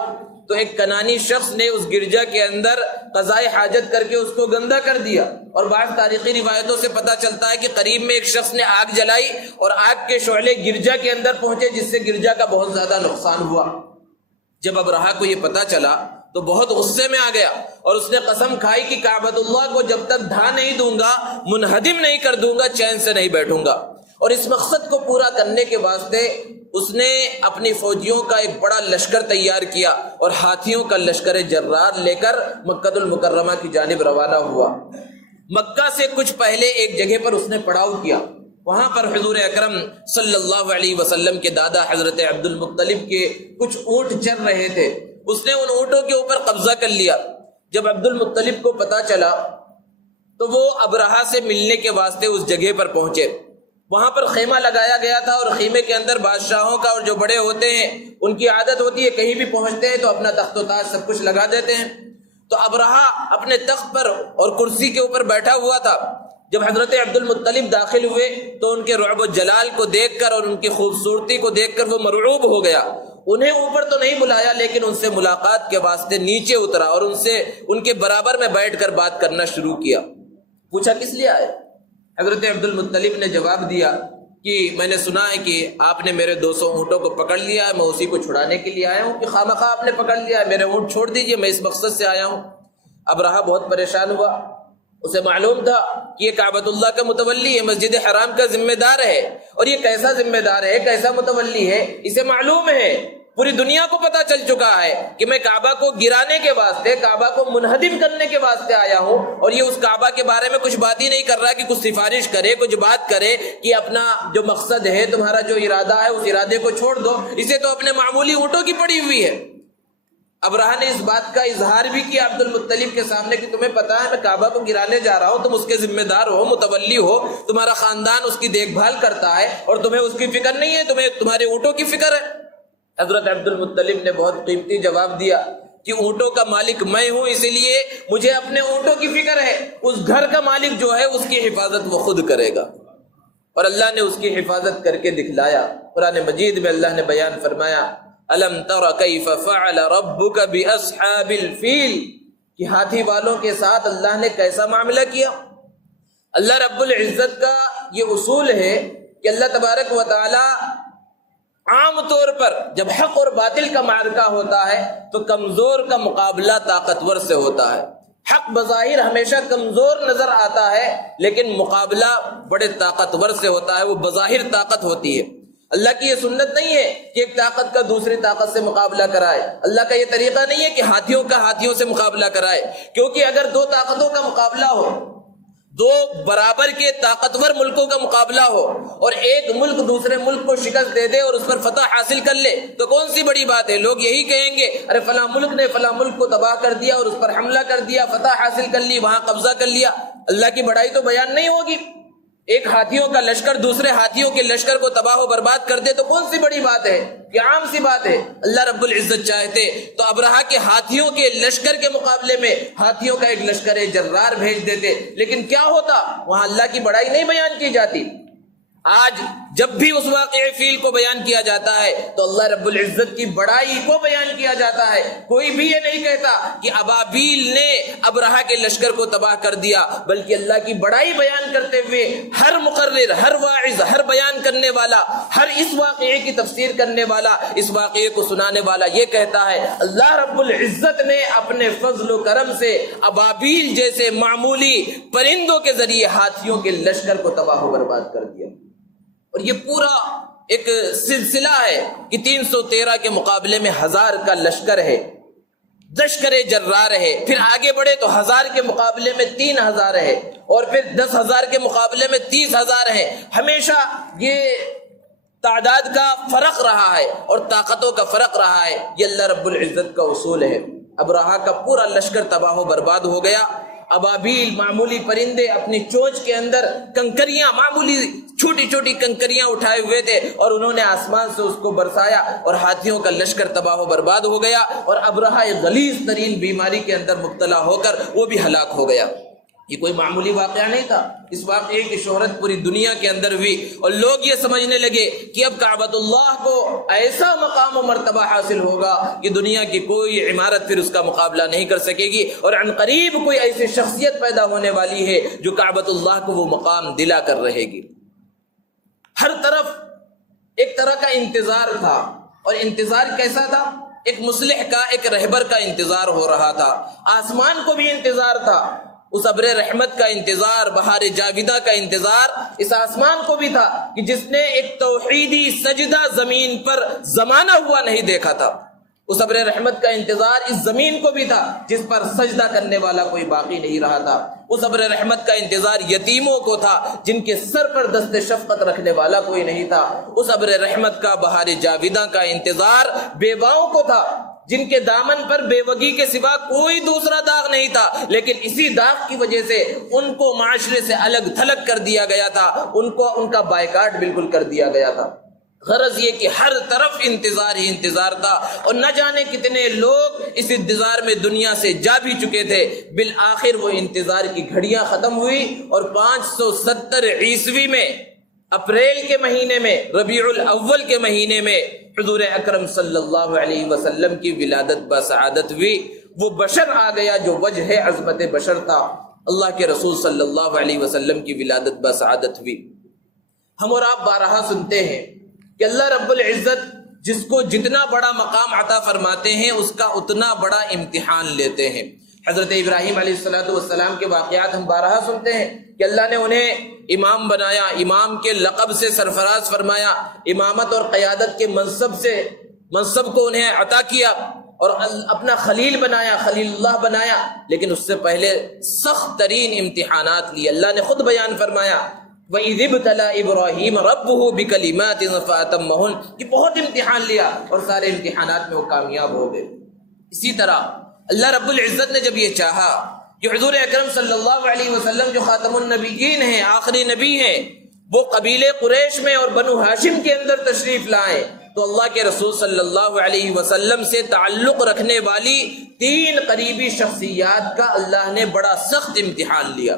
تو ایک کنانی شخص نے اس گرجا کے اندر قضائے حاجت کر کے اس کو گندا کر دیا، اور بعض تاریخی روایتوں سے پتہ چلتا ہے کہ قریب میں ایک شخص نے آگ جلائی اور آگ کے شعلے گرجا کے اندر پہنچے، جس سے گرجا کا بہت زیادہ نقصان ہوا۔ جب ابرہہ کو یہ پتہ چلا تو بہت غصے میں آ گیا، اور اس نے قسم کھائی کہ کعبۃ اللہ کو جب تک ڈھا نہیں دوں گا، منہدم نہیں کر دوں گا، چین سے نہیں بیٹھوں گا۔ اور اس مقصد کو پورا کرنے کے واسطے اس نے اپنی فوجیوں کا ایک بڑا لشکر تیار کیا اور ہاتھیوں کا لشکر جرار لے کر مکۃ المکرمہ کی جانب روانہ ہوا۔ مکہ سے کچھ پہلے ایک جگہ پر اس نے پڑاؤ کیا، وہاں پر حضور اکرم صلی اللہ علیہ وسلم کے دادا حضرت عبدالمطلب کے کچھ اونٹ چر رہے تھے، اس نے ان اونٹوں کے اوپر قبضہ کر لیا۔ جب عبدالمطلب کو پتہ چلا تو وہ ابرہہ سے ملنے کے واسطے اس جگہ پر پہنچے۔ وہاں پر خیمہ لگایا گیا تھا، اور خیمے کے اندر بادشاہوں کا اور جو بڑے ہوتے ہیں ان کی عادت ہوتی ہے کہیں بھی پہنچتے ہیں تو اپنا تخت و تاج سب کچھ لگا دیتے ہیں۔ تو ابرہہ اپنے تخت پر اور کرسی کے اوپر بیٹھا ہوا تھا۔ جب حضرت عبدالمطلب داخل ہوئے تو ان کے رعب و جلال کو دیکھ کر اور ان کی خوبصورتی کو دیکھ کر وہ مرعوب ہو گیا۔ انہیں اوپر تو نہیں بلایا لیکن ان سے ملاقات کے واسطے نیچے اترا اور ان کے برابر میں بیٹھ کر بات کرنا شروع کیا۔ پوچھا کس لیے آئے؟ حضرت عبدالمطلب نے جواب دیا کہ میں نے سنا ہے کہ آپ نے میرے 200 اونٹوں کو پکڑ لیا ہے، میں اسی کو چھڑانے کے لیے آیا ہوں کہ خواہ آپ نے پکڑ لیا ہے، میرے اونٹ چھوڑ دیجئے، میں اس مقصد سے آیا ہوں۔ ابرہہ بہت پریشان ہوا، اسے معلوم تھا کہ یہ کعبۃ اللہ کا متولی ہے، مسجد حرام کا ذمہ دار ہے، اور یہ کیسا ذمہ دار ہے، کیسا متولی ہے، اسے معلوم ہے، پوری دنیا کو پتہ چل چکا ہے کہ میں کعبہ کو گرانے کے واسطے، کعبہ کو منہدم کرنے کے واسطے آیا ہوں، اور یہ اس کعبہ کے بارے میں کچھ بات ہی نہیں کر رہا کہ کچھ سفارش کرے، کچھ بات کرے کہ اپنا جو مقصد ہے، تمہارا جو ارادہ ہے اس ارادے کو چھوڑ دو، اسے تو اپنے معمولی اونٹوں کی پڑی ہوئی ہے۔ ابرہہ نے اس بات کا اظہار بھی کیا عبدالمطلب کے سامنے کہ تمہیں پتا ہے میں کعبہ کو گرانے جا رہا ہوں، تم اس کے ذمہ دار ہو، متولی ہو، تمہارا خاندان اس کی دیکھ بھال کرتا ہے اور تمہیں اس کی فکر نہیں ہے، تمہیں تمہارے اونٹوں کی فکر ہے۔ حضرت عبدالمطلب نے بہت قیمتی جواب دیا کہ اونٹوں کا مالک میں ہوں، اسی لیے مجھے اپنے اونٹوں کی فکر ہے، اس گھر کا مالک جو ہے اس کی حفاظت وہ خود کرے گا، اور اللہ نے اس کی حفاظت کر کے دکھلایا۔ قرآن مجید میں اللہ نے بیان فرمایا الم تر کیف فعل ربک باصحاب الفیل، کہ ہاتھی والوں کے ساتھ اللہ نے کیسا معاملہ کیا۔ اللہ رب العزت کا یہ اصول ہے کہ اللہ تبارک و تعالی عام طور پر جب حق اور باطل کا معرکہ ہوتا ہے تو کمزور کا مقابلہ طاقتور سے ہوتا ہے۔ حق بظاہر ہمیشہ کمزور نظر آتا ہے لیکن مقابلہ بڑے طاقتور سے ہوتا ہے، وہ بظاہر طاقت ہوتی ہے۔ اللہ کی یہ سنت نہیں ہے کہ ایک طاقت کا دوسری طاقت سے مقابلہ کرائے، اللہ کا یہ طریقہ نہیں ہے کہ ہاتھیوں کا ہاتھیوں سے مقابلہ کرائے، کیونکہ اگر دو طاقتوں کا مقابلہ ہو، دو برابر کے طاقتور ملکوں کا مقابلہ ہو اور ایک ملک دوسرے ملک کو شکست دے دے اور اس پر فتح حاصل کر لے تو کون سی بڑی بات ہے؟ لوگ یہی کہیں گے ارے فلاں ملک نے فلاں ملک کو تباہ کر دیا اور اس پر حملہ کر دیا، فتح حاصل کر لی، وہاں قبضہ کر لیا۔ اللہ کی بڑائی تو بیان نہیں ہوگی۔ ایک ہاتھیوں کا لشکر دوسرے ہاتھیوں کے لشکر کو تباہ و برباد کر دے تو کون سی بڑی بات ہے کہ عام سی بات ہے۔ اللہ رب العزت چاہتے تو ابرہہ کے ہاتھیوں کے لشکر کے مقابلے میں ہاتھیوں کا ایک لشکر جرار بھیج دیتے، لیکن کیا ہوتا؟ وہاں اللہ کی بڑائی نہیں بیان کی جاتی۔ آج جب بھی اس واقعہ فیل کو بیان کیا جاتا ہے تو اللہ رب العزت کی بڑائی کو بیان کیا جاتا ہے۔ کوئی بھی یہ نہیں کہتا کہ ابابیل نے ابرہہ کے لشکر کو تباہ کر دیا، بلکہ اللہ کی بڑائی بیان کرتے ہوئے ہر مقرر، ہر واعظ، ہر بیان کرنے والا، ہر اس واقعے کی تفسیر کرنے والا، اس واقعے کو سنانے والا یہ کہتا ہے اللہ رب العزت نے اپنے فضل و کرم سے ابابیل جیسے معمولی پرندوں کے ذریعے ہاتھیوں کے لشکر کو تباہ و برباد کر دیا۔ اور یہ پورا ایک سلسلہ ہے کہ 313 کے مقابلے میں 1000 کا لشکر ہے، لشکر جرار ہے، پھر آگے بڑھے تو 1000 کے مقابلے میں 3000 ہے، اور پھر 10,000 کے مقابلے میں 30,000 ہے۔ ہمیشہ یہ تعداد کا فرق رہا ہے اور طاقتوں کا فرق رہا ہے، یہ اللہ رب العزت کا اصول ہے۔ ابرہہ کا پورا لشکر تباہ و برباد ہو گیا۔ ابابیل معمولی پرندے اپنی چونچ کے اندر کنکریاں، معمولی چھوٹی چھوٹی کنکریاں اٹھائے ہوئے تھے اور انہوں نے آسمان سے اس کو برسایا اور ہاتھیوں کا لشکر تباہ و برباد ہو گیا، اور ابرہہ ایک غلیظ ترین بیماری کے اندر مبتلا ہو کر وہ بھی ہلاک ہو گیا۔ یہ کوئی معمولی واقعہ نہیں تھا، اس واقعے کی شہرت پوری دنیا کے اندر ہوئی اور لوگ یہ سمجھنے لگے کہ اب کعبۃ اللہ کو ایسا مقام و مرتبہ حاصل ہوگا کہ دنیا کی کوئی عمارت پھر اس کا مقابلہ نہیں کر سکے گی، اور عن قریب کوئی ایسی شخصیت پیدا ہونے والی ہے جو کعبۃ اللہ کو وہ مقام دلا کر رہے گی۔ ہر طرف ایک طرح کا انتظار تھا، اور انتظار کیسا تھا؟ ایک مصلح کا، ایک رہبر کا انتظار ہو رہا تھا۔ آسمان کو بھی انتظار تھا، اس ابر رحمت کا انتظار، بہار جاویدہ کا انتظار اس آسمان کو بھی تھا کہ جس نے ایک توحیدی سجدہ زمین پر زمانہ ہوا نہیں دیکھا تھا۔ اس ابر رحمت کا انتظار اس زمین کو بھی تھا جس پر سجدہ کرنے والا کوئی باقی نہیں رہا تھا۔ اس ابر رحمت کا انتظار یتیموں کو تھا جن کے سر پر دست شفقت رکھنے والا کوئی نہیں تھا۔ اس ابر رحمت کا، بہار جاویدہ کا انتظار بیواؤں کو تھا جن کے دامن پر بے وگی کے سوا کوئی دوسرا داغ نہیں تھا، لیکن اسی داغ کی وجہ سے ان کو معاشرے سے الگ تھلگ کر دیا گیا تھا، ان کا بائیکاٹ بالکل کر دیا گیا تھا۔ غرض یہ کہ ہر طرف انتظار ہی انتظار تھا، اور نہ جانے کتنے لوگ اس انتظار میں دنیا سے جا بھی چکے تھے۔ بالآخر وہ انتظار کی گھڑیاں ختم ہوئی، اور 570 عیسوی میں اپریل کے مہینے میں، ربیع الاول کے مہینے میں حضور اکرم صلی اللہ علیہ وسلم کی ولادت بسعادت ہوئی۔ وہ بشر آ گیا جو وجہ عظمت بشر تھا، اللہ کے رسول صلی اللہ علیہ وسلم کی ولادت بسعادت ہوئی۔ ہم اور آپ بارہا سنتے ہیں کہ اللہ رب العزت جس کو جتنا بڑا مقام عطا فرماتے ہیں اس کا اتنا بڑا امتحان لیتے ہیں۔ حضرت ابراہیم علیہ السلام کے واقعات ہم بارہا سنتے ہیں کہ اللہ نے انہیں امام بنایا، امام کے لقب سے سرفراز فرمایا، امامت اور قیادت کے منصب کو انہیں عطا کیا، اور اپنا خلیل بنایا، خلیل اللہ بنایا، لیکن اس سے پہلے سخت ترین امتحانات لیے۔ اللہ نے خود بیان فرمایا وَإِذِ ابْتَلَىٰ إِبْرَاهِيمَ رَبُّهُ بِكَلِمَاتٍ فَأَتَمَّهُنَّ، کہ بہت امتحان لیا اور سارے امتحانات میں وہ کامیاب ہو گئے۔ اسی طرح اللہ رب العزت نے جب یہ چاہا کہ حضور اکرم صلی اللہ علیہ وسلم جو خاتم النبیین ہیں، آخری نبی ہیں، وہ قبیل قریش میں اور بنو ہاشم کے اندر تشریف لائیں، تو اللہ کے رسول صلی اللہ علیہ وسلم سے تعلق رکھنے والی 3 قریبی شخصیات کا اللہ نے بڑا سخت امتحان لیا۔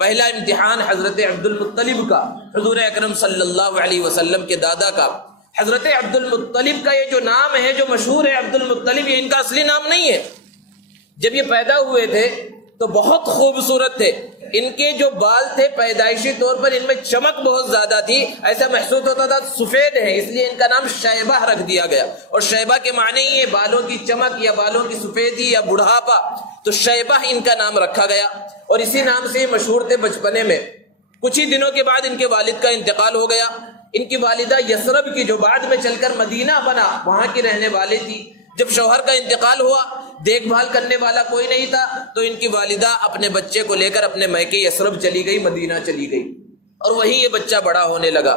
پہلا امتحان حضرت عبدالمطلب کا، حضور اکرم صلی اللہ علیہ وسلم کے دادا کا۔ حضرت عبدالمطلب کا یہ جو نام ہے، جو مشہور ہے عبدالمطلب، یہ ان کا اصلی نام نہیں ہے۔ جب یہ پیدا ہوئے تھے تو بہت خوبصورت تھے، ان کے جو بال تھے پیدائشی طور پر ان میں چمک بہت زیادہ تھی، ایسا محسوس ہوتا تھا سفید ہے، اس لیے ان کا نام شیبہ رکھ دیا گیا، اور شیبہ کے معنی ہی ہے بالوں کی چمک یا بالوں کی سفیدی یا بڑھاپا، تو شیبہ ان کا نام رکھا گیا، اور اسی نام سے یہ مشہور تھے بچپنے میں۔ کچھ ہی دنوں کے بعد ان کے والد کا انتقال ہو گیا۔ ان کی والدہ یثرب کی، جو بعد میں چل کر مدینہ بنا، وہاں کی رہنے والی تھی۔ جب شوہر کا انتقال ہوا، دیکھ بھال کرنے والا کوئی نہیں تھا، تو ان کی والدہ اپنے بچے کو لے کر اپنے میکے یثرب چلی گئی، مدینہ چلی گئی، اور وہیں یہ بچہ بڑا ہونے لگا۔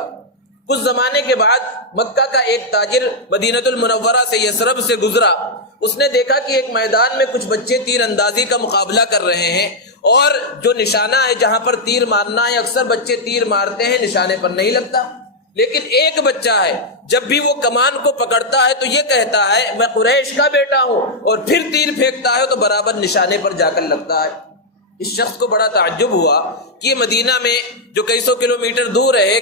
کچھ زمانے کے بعد مکہ کا ایک تاجر مدینہ المنورہ سے یثرب سے گزرا، اس نے دیکھا کہ ایک میدان میں کچھ بچے تیر اندازی کا مقابلہ کر رہے ہیں، اور جو نشانہ ہے جہاں پر تیر مارنا ہے، اکثر بچے تیر مارتے ہیں نشانے پر نہیں لگتا، لیکن ایک بچہ ہے جب بھی وہ کمان کو پکڑتا ہے تو یہ کہتا ہے میں قریش کا بیٹا ہوں، اور پھر تیر پھینکتا ہے تو برابر نشانے پر جا کر لگتا ہے۔ اس شخص کو بڑا تعجب ہوا کہ یہ مدینہ میں جو کئی سو کلومیٹر دور ہے،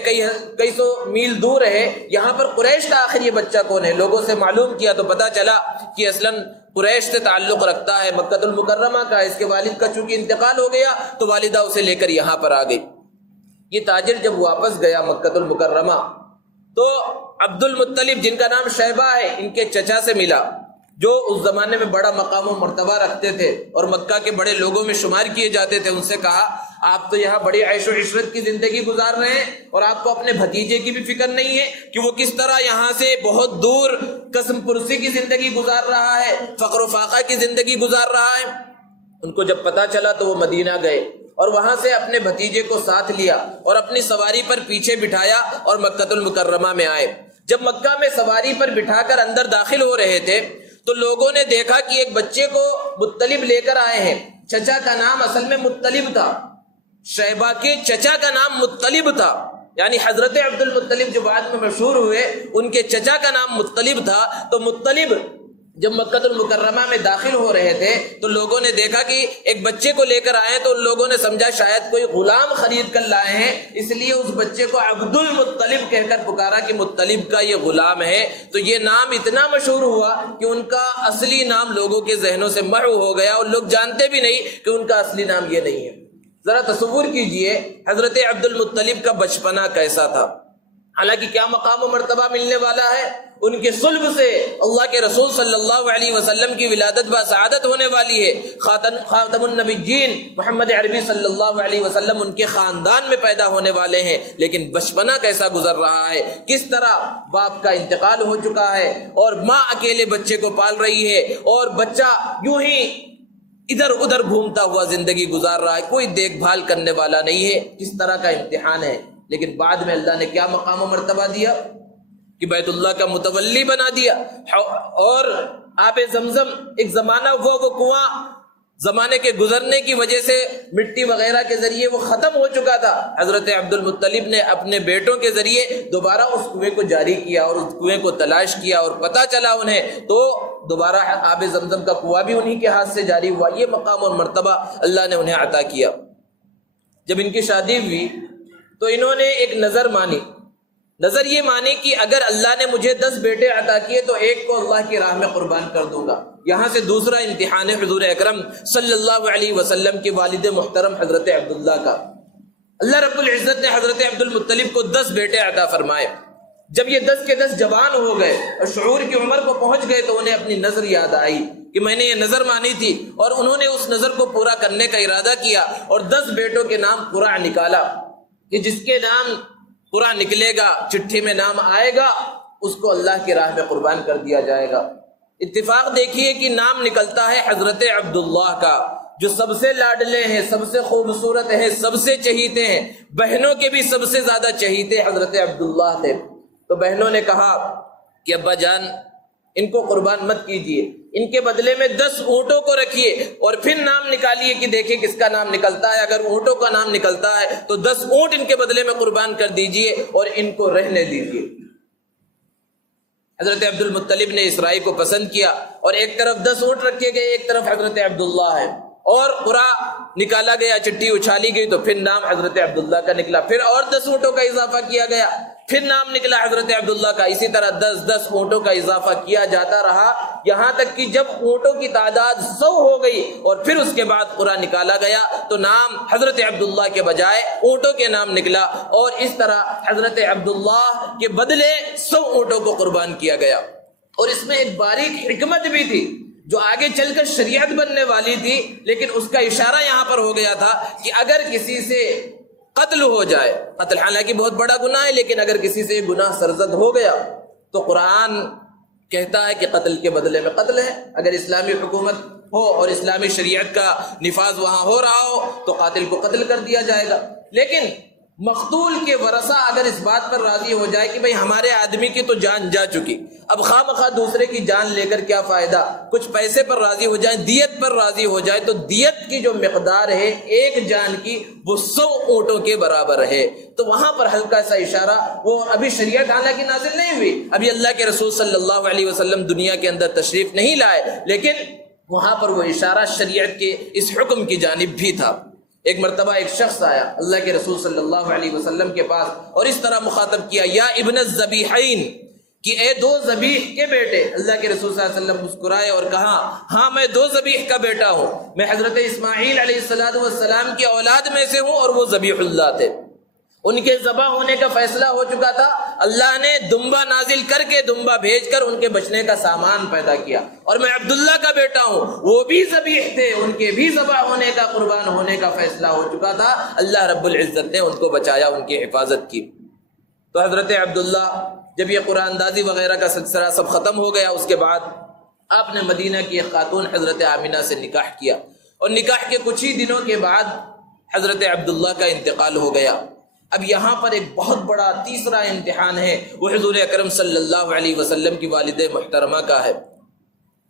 کئی سو میل دور ہے، یہاں پر قریش کا آخر یہ بچہ کون ہے؟ لوگوں سے معلوم کیا تو پتا چلا کہ اصلاً قریش سے تعلق رکھتا ہے، مکہ المکرمہ کا۔ اس کے والد کا چونکہ انتقال ہو گیا تو والدہ اسے لے کر یہاں پر آ گئی۔ یہ تاجر جب واپس گیا مکہ المکرمہ تو عبدالمطلب، جن کا نام شیبہ ہے، ان کے چچا سے ملا، جو اس زمانے میں بڑا مقام و مرتبہ رکھتے تھے اور مکہ کے بڑے لوگوں میں شمار کیے جاتے تھے۔ ان سے کہا آپ تو یہاں بڑی عیش و عشرت کی زندگی گزار رہے ہیں، اور آپ کو اپنے بھتیجے کی بھی فکر نہیں ہے کہ وہ کس طرح یہاں سے بہت دور قسم پرسی کی زندگی گزار رہا ہے، فقر و فاقہ کی زندگی گزار رہا ہے۔ ان کو جب پتا چلا تو وہ مدینہ گئے، اور وہاں سے اپنے بھتیجے کو ساتھ لیا اور اپنی سواری پر پیچھے بٹھایا اور مکہ المکرمہ میں آئے۔ جب مکہ میں سواری پر بٹھا کر اندر داخل ہو رہے تھے تو لوگوں نے دیکھا کہ ایک بچے کو مطلب لے کر آئے ہیں۔ چچا کا نام اصل میں مطلب تھا، شیبہ کے چچا کا نام مطلب تھا، یعنی حضرت عبدالمطلب جو بعد میں مشہور ہوئے، ان کے چچا کا نام مطلب تھا۔ تو مطلب جب مکہ المکرمہ میں داخل ہو رہے تھے تو لوگوں نے دیکھا کہ ایک بچے کو لے کر آئے، تو ان لوگوں نے سمجھا شاید کوئی غلام خرید کر لائے ہیں، اس لیے اس بچے کو عبدالمطلب کہہ کر پکارا کہ مطلب کا یہ غلام ہے۔ تو یہ نام اتنا مشہور ہوا کہ ان کا اصلی نام لوگوں کے ذہنوں سے محو ہو گیا، اور لوگ جانتے بھی نہیں کہ ان کا اصلی نام یہ نہیں ہے۔ ذرا تصور کیجئے حضرت عبدالمطلب کا بچپنا کیسا تھا۔ حالانکہ کیا مقام و مرتبہ ملنے والا ہے، ان کے صلب سے اللہ کے رسول صلی اللہ علیہ وسلم کی ولادت بسعادت ہونے والی ہے۔ خاتم النبیین محمد عربی صلی اللہ علیہ وسلم ان کے خاندان میں پیدا ہونے والے ہیں، لیکن بچپنا کیسا گزر رہا ہے، کس طرح باپ کا انتقال ہو چکا ہے اور ماں اکیلے بچے کو پال رہی ہے، اور بچہ یوں ہی ادھر ادھر گھومتا ہوا زندگی گزار رہا ہے، کوئی دیکھ بھال کرنے والا نہیں ہے۔ کس طرح کا امتحان ہے، لیکن بعد میں اللہ نے کیا مقام و مرتبہ دیا کہ بیت اللہ کا متولی بنا دیا، اور آب زمزم ایک زمانہ وہ کنواں زمانے کے گزرنے کی وجہ سے مٹی وغیرہ کے ذریعے وہ ختم ہو چکا تھا. حضرت عبدالمطلب نے اپنے بیٹوں کے ذریعے دوبارہ اس کنویں کو جاری کیا اور اس کنویں کو تلاش کیا اور پتہ چلا انہیں، تو دوبارہ آب زمزم کا کنواں بھی انہی کے ہاتھ سے جاری ہوا. یہ مقام اور مرتبہ اللہ نے انہیں عطا کیا. جب ان کی شادی ہوئی تو انہوں نے ایک نظر مانی. نظر یہ مانی کہ اگر اللہ نے مجھے 10 بیٹے عطا کیے تو ایک کو اللہ کی راہ میں قربان کر دوں گا. یہاں سے دوسرا امتحان ہے حضور اکرم صلی اللہ علیہ وسلم کے والد محترم حضرت عبداللہ کا. اللہ رب العزت نے حضرت عبدالمطلب کو 10 بیٹے عطا فرمائے. جب یہ 10 کے 10 جوان ہو گئے اور شعور کی عمر کو پہنچ گئے تو انہیں اپنی نظر یاد آئی کہ میں نے یہ نظر مانی تھی، اور انہوں نے اس نظر کو پورا کرنے کا ارادہ کیا اور 10 بیٹوں کے نام قرآن نکالا کہ جس کے نام قرآن نکلے گا، چٹھی میں نام آئے گا، اس کو اللہ کی راہ میں قربان کر دیا جائے گا. اتفاق دیکھیے کہ نام نکلتا ہے حضرت عبداللہ کا، جو سب سے لاڈلے ہیں، سب سے خوبصورت ہیں، سب سے چہیتے ہیں. بہنوں کے بھی سب سے زیادہ چہیتے حضرت عبداللہ تھے. تو بہنوں نے کہا کہ ابا جان ان کو قربان مت کیجیے، ان کے بدلے میں 10 اونٹوں کو رکھیے اور پھر نام نکالیے کہ دیکھیں کس کا نام نکلتا ہے. اگر اونٹوں کا نام نکلتا ہے تو 10 اونٹ ان کے بدلے میں قربان کر دیجیے اور ان کو رہنے دیجیے. حضرت عبدالمطلب نے اس رائے کو پسند کیا اور ایک طرف 10 اونٹ رکھے گئے، ایک طرف حضرت عبداللہ ہے، اور قرآن نکالا گیا، چٹھی اچھالی گئی تو پھر نام حضرت عبداللہ کا نکلا. پھر اور 10 اونٹوں کا اضافہ کیا گیا، پھر نام نکلا حضرت عبداللہ کا. اسی طرح 10 اونٹوں کا اضافہ کیا جاتا رہا، یہاں تک کہ جب اونٹوں کی تعداد 100 ہو گئی اور پھر اس کے بعد قرآن نکالا گیا تو نام حضرت عبداللہ کے بجائے اونٹوں کے نام نکلا، اور اس طرح حضرت عبداللہ کے بدلے 100 اونٹوں کو قربان کیا گیا. اور اس میں ایک باریک حکمت بھی تھی جو آگے چل کر شریعت بننے والی تھی، لیکن اس کا اشارہ یہاں پر ہو گیا تھا کہ اگر کسی سے قتل ہو جائے، قتل حالانکہ بہت بڑا گناہ ہے، لیکن اگر کسی سے گناہ سرزد ہو گیا تو قرآن کہتا ہے کہ قتل کے بدلے میں قتل ہے. اگر اسلامی حکومت ہو اور اسلامی شریعت کا نفاذ وہاں ہو رہا ہو تو قاتل کو قتل کر دیا جائے گا. لیکن مقتول کے ورثہ اگر اس بات پر راضی ہو جائے کہ بھئی ہمارے آدمی کی تو جان جا چکی، اب خواہ مخواہ دوسرے کی جان لے کر کیا فائدہ، کچھ پیسے پر راضی ہو جائیں، دیت پر راضی ہو جائے، تو دیت کی جو مقدار ہے ایک جان کی وہ 100 اونٹوں کے برابر ہے. تو وہاں پر ہلکا سا اشارہ، وہ ابھی شریعت حالانکہ نازل نہیں ہوئی، ابھی اللہ کے رسول صلی اللہ علیہ وسلم دنیا کے اندر تشریف نہیں لائے، لیکن وہاں پر وہ اشارہ شریعت کے اس حکم کی جانب بھی تھا. ایک مرتبہ ایک شخص آیا اللہ کے رسول صلی اللہ علیہ وسلم کے پاس اور اس طرح مخاطب کیا، یا ابن الذبیحین، کہ اے 2 ذبیح کے بیٹے. اللہ کے رسول صلی اللہ علیہ وسلم مسکرائے اور کہا ہاں میں 2 ذبیح کا بیٹا ہوں، میں حضرت اسماعیل علیہ السلام کی اولاد میں سے ہوں اور وہ ذبیح اللہ تھے. ان کے ذبح ہونے کا فیصلہ ہو چکا تھا، اللہ نے دمبا نازل کر کے، دمبا بھیج کر ان کے بچنے کا سامان پیدا کیا، اور میں عبداللہ کا بیٹا ہوں، وہ بھی ذبیح تھے، ان کے بھی ذبح ہونے کا، قربان ہونے کا فیصلہ ہو چکا تھا. اللہ رب العزت نے ان کو بچایا، ان کی حفاظت کی. تو حضرت عبداللہ جب یہ قرآن اندازی وغیرہ کا سلسلہ سب ختم ہو گیا، اس کے بعد آپ نے مدینہ کی ایک خاتون حضرت آمینہ سے نکاح کیا، اور نکاح کے کچھ ہی دنوں کے بعد حضرت عبداللہ کا انتقال ہو گیا. اب یہاں پر ایک بہت بڑا تیسرا امتحان ہے، وہ حضور اکرم صلی اللہ علیہ وسلم کی والد محترمہ کا ہے.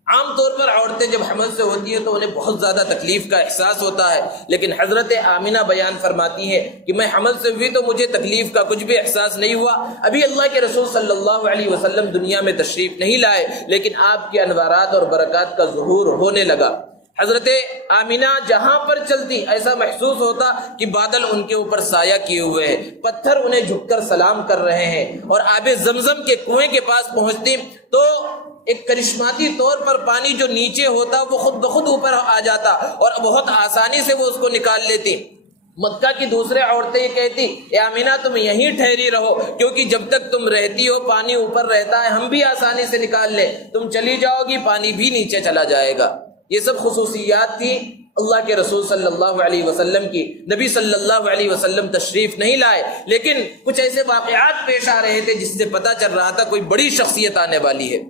عام طور پر عورتیں جب حمل سے ہوتی ہیں تو انہیں بہت زیادہ تکلیف کا احساس ہوتا ہے، لیکن حضرت آمینہ بیان فرماتی ہیں کہ میں حمل سے ہوئی تو مجھے تکلیف کا کچھ بھی احساس نہیں ہوا. ابھی اللہ کے رسول صلی اللہ علیہ وسلم دنیا میں تشریف نہیں لائے، لیکن آپ کے انوارات اور برکات کا ظہور ہونے لگا. حضرت آمینہ جہاں پر چلتی ایسا محسوس ہوتا کہ بادل ان کے اوپر سایہ کیے ہوئے ہیں، پتھر انہیں جھک کر سلام کر رہے ہیں، اور آب زمزم کے کنویں کے پاس پہنچتی تو ایک کرشماتی طور پر پانی جو نیچے ہوتا وہ خود بخود اوپر آ جاتا اور بہت آسانی سے وہ اس کو نکال لیتی. مکہ کی دوسرے عورتیں یہ کہتی اے آمینہ تم یہیں ٹھہری رہو، کیونکہ جب تک تم رہتی ہو پانی اوپر رہتا ہے، ہم بھی آسانی سے نکال لیں، تم چلی جاؤ گی پانی بھی نیچے چلا جائے گا. یہ سب خصوصیات تھی اللہ کے رسول صلی اللہ علیہ وسلم کی. نبی صلی اللہ علیہ وسلم تشریف نہیں لائے، لیکن کچھ ایسے واقعات پیش آ رہے تھے جس سے پتہ چل رہا تھا کوئی بڑی شخصیت آنے والی ہے.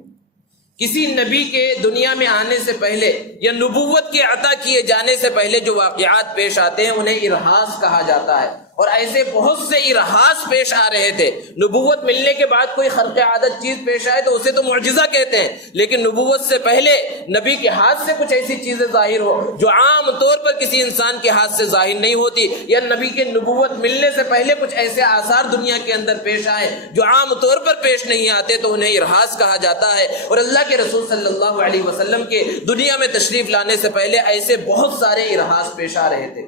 کسی نبی کے دنیا میں آنے سے پہلے یا نبوت کے عطا کیے جانے سے پہلے جو واقعات پیش آتے ہیں انہیں ارہاس کہا جاتا ہے، اور ایسے بہت سے ارہاس پیش آ رہے تھے. نبوت ملنے کے بعد کوئی خرق عادت چیز پیش آئے تو اسے تو معجزہ کہتے ہیں، لیکن نبوت سے پہلے نبی کے ہاتھ سے کچھ ایسی چیزیں ظاہر ہو جو عام طور پر کسی انسان کے ہاتھ سے ظاہر نہیں ہوتی، یا نبی کے نبوت ملنے سے پہلے کچھ ایسے آثار دنیا کے اندر پیش آئے جو عام طور پر پیش نہیں آتے، تو انہیں ارہاس کہا جاتا ہے. اور اللہ کے رسول صلی اللہ علیہ وسلم کے دنیا میں تشریف لانے سے پہلے ایسے بہت سارے ارہاس پیش آ رہے تھے.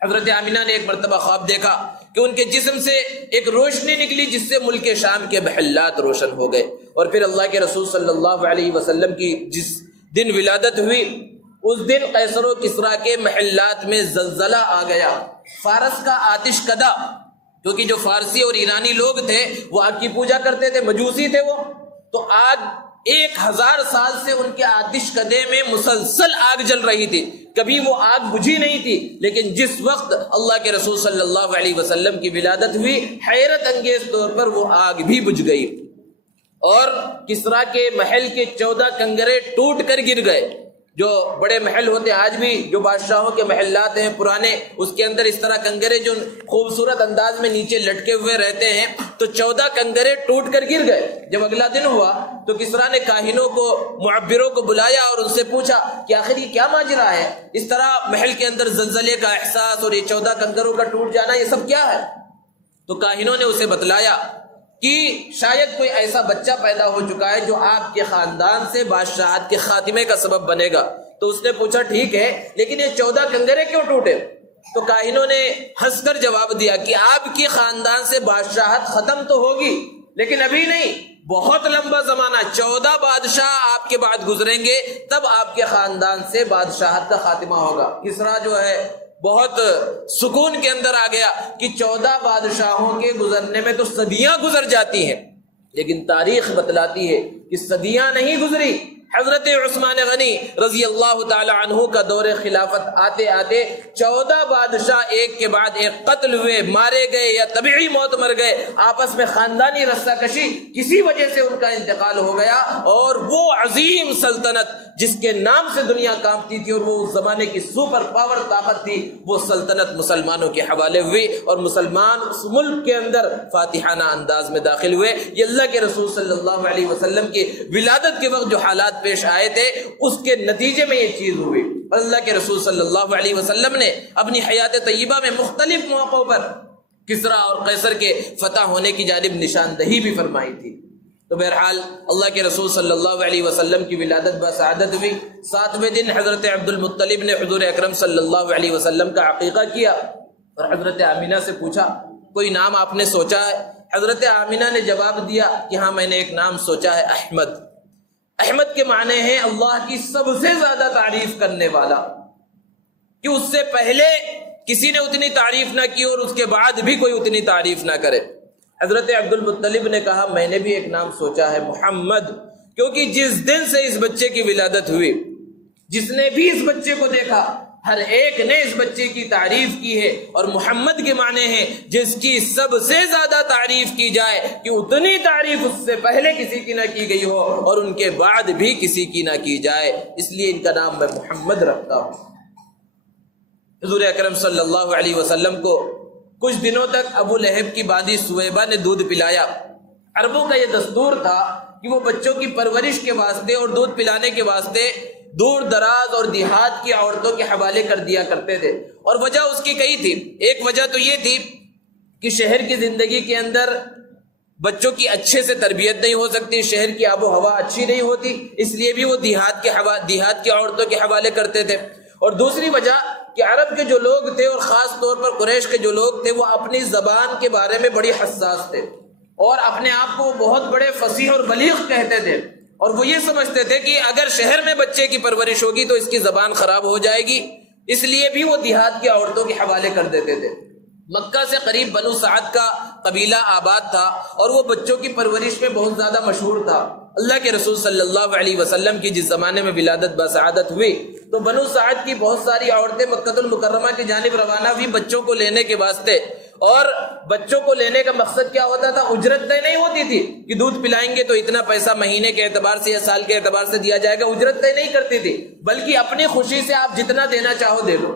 حضرت آمینہ نے ایک مرتبہ خواب دیکھا کہ ان کے جسم سے ایک روشنی نکلی جس سے ملک شام کے محلات روشن ہو گئے. اور پھر اللہ کے رسول صلی اللہ علیہ وسلم کی جس دن ولادت ہوئی اس دن قیصر و کسریٰ کے محلات میں زلزلہ آ گیا. فارس کا آتش کدہ، کیونکہ جو فارسی اور ایرانی لوگ تھے وہ آگ کی پوجا کرتے تھے، مجوسی تھے وہ، تو آگ 1000 سال سے ان کے آتش کدے میں مسلسل آگ جل رہی تھی، کبھی وہ آگ بجھی نہیں تھی. لیکن جس وقت اللہ کے رسول صلی اللہ علیہ وسلم کی ولادت ہوئی، حیرت انگیز طور پر وہ آگ بھی بجھ گئی اور کسریٰ کے محل کے 14 کنگرے ٹوٹ کر گر گئے. جو بڑے محل ہوتے ہیں آج بھی، جو بادشاہوں کے محلات ہیں پرانے، اس کے اندر اس طرح کنگرے جو خوبصورت انداز میں نیچے لٹکے ہوئے رہتے ہیں، تو 14 کنگرے ٹوٹ کر گر گئے. جب اگلا دن ہوا تو کسریٰ نے کاہنوں کو، معبروں کو بلایا اور ان سے پوچھا کہ آخر یہ کیا ماجرا ہے، اس طرح محل کے اندر زلزلے کا احساس اور یہ 14 کنگروں کا ٹوٹ جانا، یہ سب کیا ہے؟ تو کاہنوں نے اسے بتلایا کہ شاید کوئی ایسا بچہ پیدا ہو چکا ہے جو آپ کے خاندان سے بادشاہت کے خاتمے کا سبب بنے گا. تو اس نے پوچھا ٹھیک ہے، لیکن یہ 14 کنگرے کیوں ٹوٹے؟ تو کاہنوں نے ہنس کر جواب دیا کہ آپ کے خاندان سے بادشاہت ختم تو ہوگی لیکن ابھی نہیں، بہت لمبا زمانہ، 14 بادشاہ آپ کے بعد گزریں گے، تب آپ کے خاندان سے بادشاہت کا خاتمہ ہوگا. کسریٰ جو ہے بہت سکون کے اندر آ گیا کہ 14 بادشاہوں کے گزرنے میں تو صدیاں گزر جاتی ہیں، لیکن تاریخ بتلاتی ہے کہ صدیاں نہیں گزری. حضرت عثمان غنی رضی اللہ تعالی عنہ کا دور خلافت آتے آتے 14 بادشاہ ایک کے بعد ایک قتل ہوئے، مارے گئے یا طبیعی موت مر گئے، آپس میں خاندانی رسہ کشی کسی وجہ سے ان کا انتقال ہو گیا. اور وہ عظیم سلطنت جس کے نام سے دنیا کانپتی تھی اور وہ اس زمانے کی سپر پاور طاقت تھی، وہ سلطنت مسلمانوں کے حوالے ہوئی اور مسلمان اس ملک کے اندر فاتحانہ انداز میں داخل ہوئے. یہ اللہ کے رسول صلی اللہ علیہ وسلم کی ولادت کے وقت جو حالات پیش آئے تھے اس کے نتیجے میں یہ چیز ہوئی. اللہ کے رسول صلی اللہ علیہ وسلم نے اپنی حیات طیبہ میں مختلف موقعوں پر کسریٰ اور قیصر کے فتح ہونے کی جانب نشاندہی بھی فرمائی تھی. تو بہرحال اللہ کے رسول صلی اللہ علیہ وسلم کی ولادت بسعادت ہوئی. 7ویں دن حضرت عبدالمطلب نے حضور اکرم صلی اللہ علیہ وسلم کا عقیقہ کیا اور حضرت آمینہ سے پوچھا کوئی نام آپ نے سوچا ہے؟ حضرت آمینہ نے جواب دیا کہ ہاں میں نے ایک نام سوچا ہے، احمد. احمد کے معنی ہیں اللہ کی سب سے زیادہ تعریف کرنے والا، کہ اس سے پہلے کسی نے اتنی تعریف نہ کی اور اس کے بعد بھی کوئی اتنی تعریف نہ کرے. حضرت عبدالمطلب نے کہا میں نے بھی ایک نام سوچا ہے، محمد، کیونکہ جس دن سے اس بچے کی ولادت ہوئی، جس نے بھی اس بچے کو دیکھا ہر ایک نے اس بچے کی تعریف کی ہے. اور محمد کے معنی ہیں جس کی سب سے زیادہ تعریف کی جائے کہ اتنی تعریف اس سے پہلے کسی کی نہ کی گئی ہو اور ان کے بعد بھی کسی کی نہ کی جائے، اس لیے ان کا نام میں محمد رکھتا ہوں. حضور اکرم صلی اللہ علیہ وسلم کو کچھ دنوں تک ابو لہب کی بادی سویبہ نے دودھ پلایا. عربوں کا یہ دستور تھا کہ وہ بچوں کی پرورش کے واسطے اور دودھ پلانے کے واسطے دور دراز اور دیہات کی عورتوں کے حوالے کر دیا کرتے تھے. اور وجہ اس کی کئی تھی. ایک وجہ تو یہ تھی کہ شہر کی زندگی کے اندر بچوں کی اچھے سے تربیت نہیں ہو سکتی، شہر کی آب و ہوا اچھی نہیں ہوتی، اس لیے بھی وہ دیہات کی عورتوں کے حوالے کرتے تھے. اور دوسری وجہ کہ عرب کے جو لوگ تھے اور خاص طور پر قریش کے جو لوگ تھے وہ اپنی زبان کے بارے میں بڑی حساس تھے اور اپنے آپ کو بہت بڑے فصیح اور بلیغ کہتے تھے، اور وہ یہ سمجھتے تھے کہ اگر شہر میں بچے کی پرورش ہوگی تو اس کی زبان خراب ہو جائے گی، اس لیے بھی وہ دیہات کی عورتوں کے حوالے کر دیتے تھے. مکہ سے قریب بنو سعد کا قبیلہ آباد تھا اور وہ بچوں کی پرورش میں بہت زیادہ مشہور تھا. اللہ کے رسول صلی اللہ علیہ وسلم کی جس زمانے میں ولادت بسعادت ہوئی تو بنو سعد کی بہت ساری عورتیں مکہ المکرمہ کی جانب روانہ ہوئی بچوں کو لینے کے واسطے. اور بچوں کو لینے کا مقصد کیا ہوتا تھا؟ اجرت طے نہیں ہوتی تھی کہ دودھ پلائیں گے تو اتنا پیسہ مہینے کے اعتبار سے یا سال کے اعتبار سے دیا جائے گا، اجرت طے نہیں کرتی تھی، بلکہ اپنی خوشی سے آپ جتنا دینا چاہو دے دو.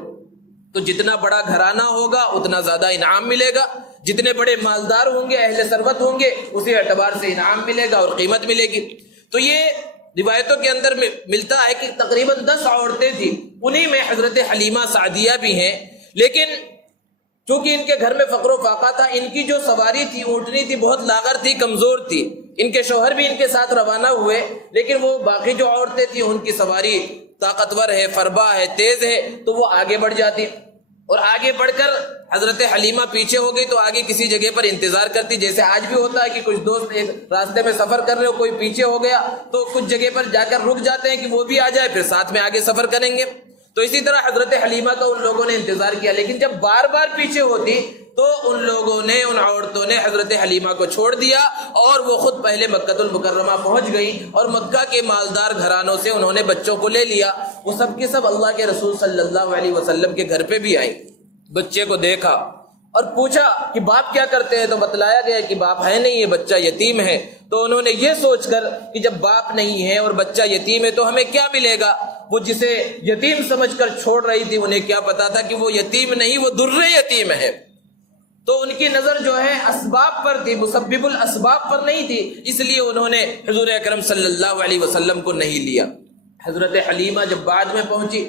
تو جتنا بڑا گھرانہ ہوگا اتنا زیادہ انعام ملے گا، جتنے بڑے مالدار ہوں گے، اہل ثروت ہوں گے، اسی اعتبار سے انعام ملے گا اور قیمت ملے گی۔ تو یہ روایتوں کے اندر ملتا ہے کہ تقریباً 10 عورتیں تھیں، انہی میں حضرت حلیمہ سعدیہ بھی ہیں، لیکن چونکہ ان کے گھر میں فقر و فاقہ تھا، ان کی جو سواری تھی، اونٹنی تھی، بہت لاغر تھی، کمزور تھی۔ ان کے شوہر بھی ان کے ساتھ روانہ ہوئے، لیکن وہ باقی جو عورتیں تھیں ان کی سواری طاقتور ہے، فربا ہے، تیز ہے، تو وہ آگے بڑھ جاتی، اور آگے بڑھ کر حضرت حلیمہ پیچھے ہو گئی تو آگے کسی جگہ پر انتظار کرتی۔ جیسے آج بھی ہوتا ہے کہ کچھ دوست ایک راستے میں سفر کر رہے ہو، کوئی پیچھے ہو گیا تو کچھ جگہ پر جا کر رک جاتے ہیں کہ وہ بھی آ جائے، پھر ساتھ میں آگے سفر کریں گے۔ تو اسی طرح حضرت حلیمہ کا ان لوگوں نے انتظار کیا، لیکن جب بار بار پیچھے ہوتی تو ان لوگوں نے، ان عورتوں نے حضرت حلیمہ کو چھوڑ دیا، اور وہ خود پہلے مکہ المکرمہ پہنچ گئی، اور مکہ کے مالدار گھرانوں سے انہوں نے بچوں کو لے لیا۔ وہ سب کے سب اللہ کے رسول صلی اللہ علیہ وسلم کے گھر پہ بھی آئیں، بچے کو دیکھا اور پوچھا کہ باپ کیا کرتے ہیں، تو بتلایا گیا کہ باپ ہے نہیں، یہ بچہ یتیم ہے۔ تو انہوں نے یہ سوچ کر کہ جب باپ نہیں ہے اور بچہ یتیم ہے تو ہمیں کیا ملے گا، وہ جسے یتیم سمجھ کر چھوڑ رہی تھی انہیں کیا پتا تھا کہ وہ یتیم نہیں، وہ در یتیم ہے۔ تو ان کی نظر جو ہے اسباب پر تھی، مسبب الاسباب پر نہیں تھی، اس لیے انہوں نے حضور اکرم صلی اللہ علیہ وسلم کو نہیں لیا۔ حضرت حلیمہ جب بعد میں پہنچی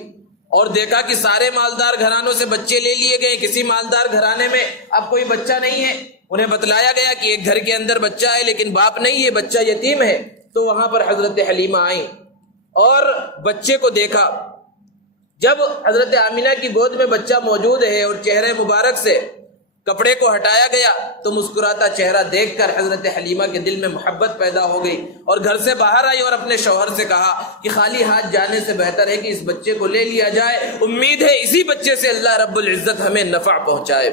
اور دیکھا کہ سارے مالدار گھرانوں سے بچے لے لیے گئے، کسی مالدار گھرانے میں اب کوئی بچہ نہیں ہے، انہیں بتلایا گیا کہ ایک گھر کے اندر بچہ ہے لیکن باپ نہیں ہے، بچہ یتیم ہے۔ تو وہاں پر حضرت حلیمہ آئیں اور بچے کو دیکھا۔ جب حضرت آمینہ کی گود میں بچہ موجود ہے اور چہرے مبارک سے کپڑے کو ہٹایا گیا تو مسکراتا چہرہ دیکھ کر حضرت حلیمہ کے دل میں محبت پیدا ہو گئی، اور گھر سے باہر آئی اور اپنے شوہر سے کہا کہ خالی ہاتھ جانے سے بہتر ہے کہ اس بچے کو لے لیا جائے، امید ہے اسی بچے سے اللہ رب العزت ہمیں نفع پہنچائے۔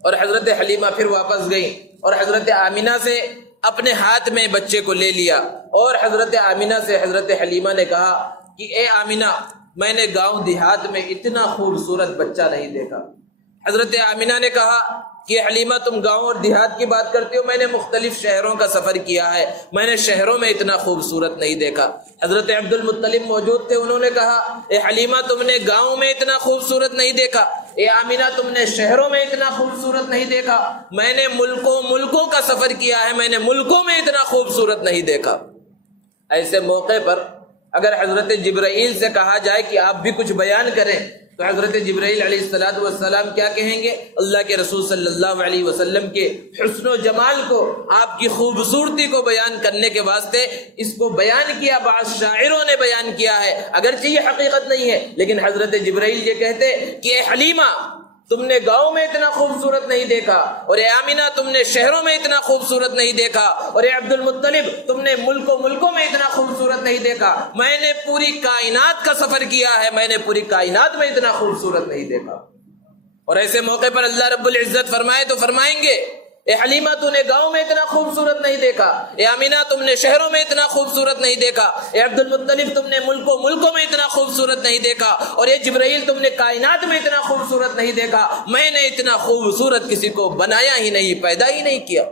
اور حضرت حلیمہ پھر واپس گئی اور حضرت آمینہ سے اپنے ہاتھ میں بچے کو لے لیا، اور حضرت آمینہ سے حضرت حلیمہ نے کہا کہ اے آمینہ، میں نے گاؤں دیہات میں اتنا خوبصورت بچہ نہیں دیکھا۔ حضرت آمینہ نے کہا کہ حلیمہ تم گاؤں اور دیہات کی بات کرتے ہو، میں نے مختلف شہروں کا سفر کیا ہے، میں نے شہروں میں اتنا خوبصورت نہیں دیکھا۔ حضرت عبدالمطلب موجود تھے، انہوں نے کہا اے حلیمہ تم نے گاؤں میں اتنا خوبصورت نہیں دیکھا، اے آمینہ تم نے شہروں میں اتنا خوبصورت نہیں دیکھا، میں نے ملکوں کا سفر کیا ہے، میں نے ملکوں میں اتنا خوبصورت نہیں دیکھا۔ ایسے موقع پر اگر حضرت جبرائیل سے کہا جائے کہ آپ بھی کچھ بیان کریں تو حضرت جبرائیل علیہ السلام کیا کہیں گے؟ اللہ کے رسول صلی اللہ علیہ وسلم کے حسن و جمال کو، آپ کی خوبصورتی کو بیان کرنے کے واسطے اس کو بیان کیا، بعض شاعروں نے بیان کیا ہے، اگرچہ یہ حقیقت نہیں ہے، لیکن حضرت جبرائیل یہ کہتے کہ اے حلیمہ تم نے گاؤں میں اتنا خوبصورت نہیں دیکھا، اور اے آمینہ تم نے شہروں میں اتنا خوبصورت نہیں دیکھا، اور اے عبدالمطلب تم نے ملکوں میں اتنا خوبصورت نہیں دیکھا، میں نے پوری کائنات کا سفر کیا ہے، میں نے پوری کائنات میں اتنا خوبصورت نہیں دیکھا۔ اور ایسے موقع پر اللہ رب العزت فرمائے تو فرمائیں گے اے حلیمہ تو نے گاؤں میں اتنا خوبصورت نہیں دیکھا، اے آمینہ تم نے شہروں میں اتنا خوبصورت نہیں دیکھا، اے عبدالمطلب تم نے ملکوں میں اتنا خوبصورت نہیں دیکھا، اور اے جبرائیل تم نے کائنات میں اتنا خوبصورت نہیں دیکھا، میں نے اتنا خوبصورت کسی کو بنایا ہی نہیں، پیدا ہی نہیں کیا۔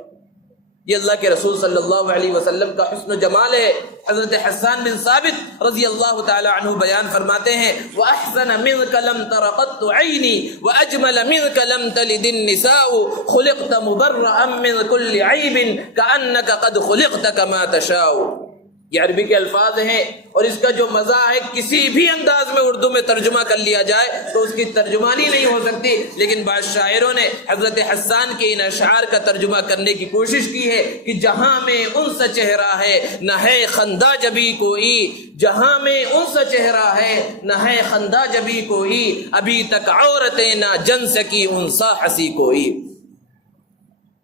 یہ اللہ کے رسول صلی اللہ علیہ وسلم کا حسن و جمال ہے۔ حضرت حسان بن ثابت رضی اللہ تعالی عنہ بیان فرماتے ہیں وَأَحْسَنَ مِنْكَ لَمْ تَرَ قَطُّ عَيْنِي وَأَجْمَلَ مِنْكَ لَمْ تَلِدِ النِّسَاءُ خُلِقْتَ مُبَرَّأً مِنْ كُلِّ عَيْبٍ كَأَنَّكَ قَدْ خُلِقْتَ كَمَا تَشَاءُ۔ یہ عربی کے الفاظ ہیں، اور اس کا جو مزہ ہے کسی بھی انداز میں اردو میں ترجمہ کر لیا جائے تو اس کی ترجمانی نہیں ہو سکتی، لیکن بعض شاعروں نے حضرت حسان کے ان اشعار کا ترجمہ کرنے کی کوشش کی ہے کہ جہاں میں ان سا چہرہ ہے نہ ہے خندہ جبی کوئی، جہاں میں ان سا چہرہ ہے نہ ہے خندہ جبی کوئی، ابھی تک عورتیں نہ جن سکی ان سا ہنسی کوئی۔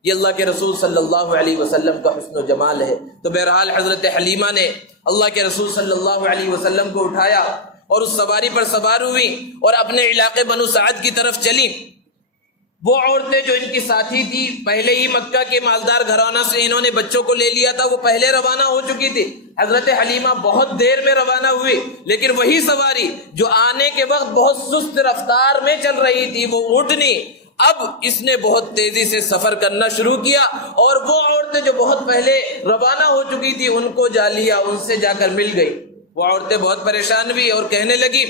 یہ اللہ کے رسول صلی اللہ علیہ وسلم کا حسن و جمال ہے۔ تو بہرحال حضرت حلیمہ نے اللہ کے رسول صلی اللہ علیہ وسلم کو اٹھایا اور اس سواری پر سوار ہوئی اور اپنے علاقے بنو سعد کی طرف چلی۔ وہ عورتیں جو ان کی ساتھی تھی پہلے ہی مکہ کے مالدار گھرانوں سے انہوں نے بچوں کو لے لیا تھا، وہ پہلے روانہ ہو چکی تھی۔ حضرت حلیمہ بہت دیر میں روانہ ہوئی، لیکن وہی سواری جو آنے کے وقت بہت سست رفتار میں چل رہی تھی، وہ اونٹنی، اب اس نے بہت تیزی سے سفر کرنا شروع کیا، اور وہ عورتیں جو بہت پہلے روانہ ہو چکی تھی ان کو جا لیا، ان سے جا کر مل گئی۔ وہ عورتیں بہت پریشان ہوئی اور کہنے لگی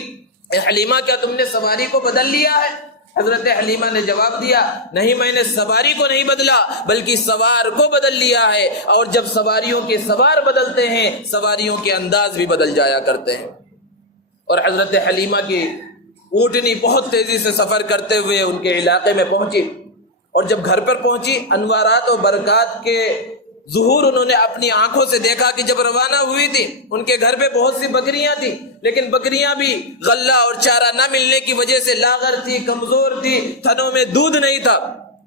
اے حلیمہ کیا تم نے سواری کو بدل لیا ہے؟ حضرت حلیمہ نے جواب دیا نہیں، میں نے سواری کو نہیں بدلا بلکہ سوار کو بدل لیا ہے، اور جب سواریوں کے سوار بدلتے ہیں سواریوں کے انداز بھی بدل جایا کرتے ہیں۔ اور حضرت حلیمہ کی اونٹنی بہت تیزی سے سفر کرتے ہوئے ان کے علاقے میں پہنچی، اور جب گھر پر پہنچی انوارات و برکات کے ظہور انہوں نے اپنی آنکھوں سے دیکھا کہ جب روانہ ہوئی تھی ان کے گھر پہ بہت سی بکریاں تھیں، لیکن بکریاں بھی غلہ اور چارہ نہ ملنے کی وجہ سے لاغر تھی، کمزور تھی، تھنوں میں دودھ نہیں تھا۔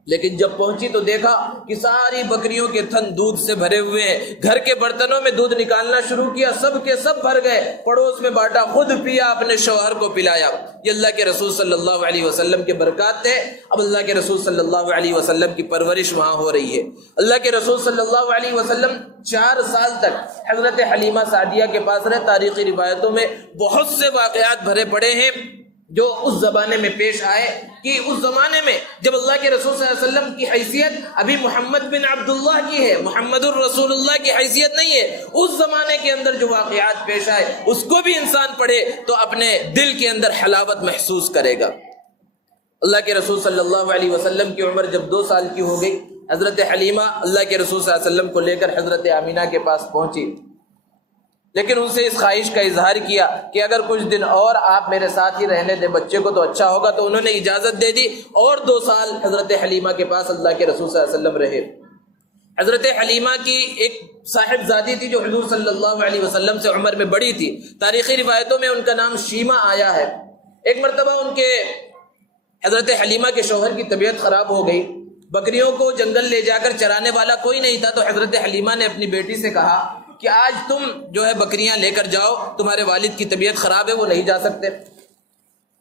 لیکن جب پہنچی تو دیکھا کہ ساری بکریوں کے تھن دودھ سے بھرے ہوئے ہیں، گھر کے برتنوں میں دودھ نکالنا شروع کیا، سب کے سب بھر گئے، پڑوس میں بانٹا، خود پیا، اپنے شوہر کو پلایا۔ یہ اللہ کے رسول صلی اللہ علیہ وسلم کے برکات تھے۔ اب اللہ کے رسول صلی اللہ علیہ وسلم کی پرورش وہاں ہو رہی ہے۔ اللہ کے رسول صلی اللہ علیہ وسلم 4 سال تک حضرت حلیمہ سعدیہ کے پاس رہے۔ تاریخی روایتوں میں بہت سے واقعات بھرے پڑے ہیں جو اس زمانے میں پیش آئے، کہ اس زمانے میں جب اللہ کے رسول صلی اللہ علیہ وسلم کی حیثیت ابھی محمد بن عبیداللہ کی ہے، محمد الرسول اللہ کی حیثیت نہیں ہے، اس زمانے کے اندر جو واقعات پیش آئے اس کو بھی انسان پڑھے تو اپنے دل کے اندر حلاوت محسوس کرے گا۔ اللہ کے رسول صلی اللہ علیہ وسلم کی عمر جب 2 سال کی ہو گئی، حضرت حلیمہ اللہ کے رسول صلی اللہ علیہ وسلم کو لے کر حضرت آمینہ کے پاس پہنچی، لیکن ان سے اس خواہش کا اظہار کیا کہ اگر کچھ دن اور آپ میرے ساتھ ہی رہنے دیں بچے کو تو اچھا ہوگا، تو انہوں نے اجازت دے دی اور 2 سال حضرت حلیمہ کے پاس اللہ کے رسول صلی اللہ علیہ وسلم رہے۔ حضرت حلیمہ کی ایک صاحبزادی تھی جو حضور صلی اللہ علیہ وسلم سے عمر میں بڑی تھی، تاریخی روایتوں میں ان کا نام شیمہ آیا ہے۔ ایک مرتبہ ان کے حضرت حلیمہ کے شوہر کی طبیعت خراب ہو گئی، بکریوں کو جنگل لے جا کر چرانے والا کوئی نہیں تھا، تو حضرت حلیمہ نے اپنی بیٹی سے کہا کہ آج تم جو ہے بکریاں لے کر جاؤ، تمہارے والد کی طبیعت خراب ہے، وہ نہیں جا سکتے۔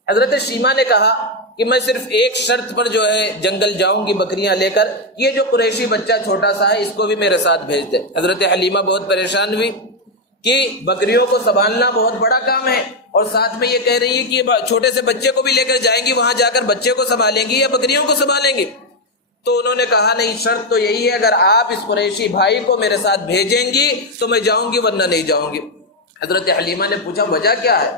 حضرت شیمہ نے کہا کہ میں صرف ایک شرط پر جو ہے جنگل جاؤں گی بکریاں لے کر، یہ جو قریشی بچہ چھوٹا سا ہے اس کو بھی میرے ساتھ بھیج دے۔ حضرت حلیمہ بہت پریشان ہوئی کہ بکریوں کو سنبھالنا بہت بڑا کام ہے، اور ساتھ میں یہ کہہ رہی ہے کہ چھوٹے سے بچے کو بھی لے کر جائیں گی، وہاں جا کر بچے کو سنبھالیں گی یا بکریوں کو سنبھالیں گی؟ تو انہوں نے کہا نہیں، شرط تو یہی ہے اگر آپ اس قریشی بھائی کو میرے ساتھ بھیجیں گی تو میں جاؤں گی ورنہ نہیں جاؤں گی۔ حضرت حلیمہ نے پوچھا وجہ کیا ہے؟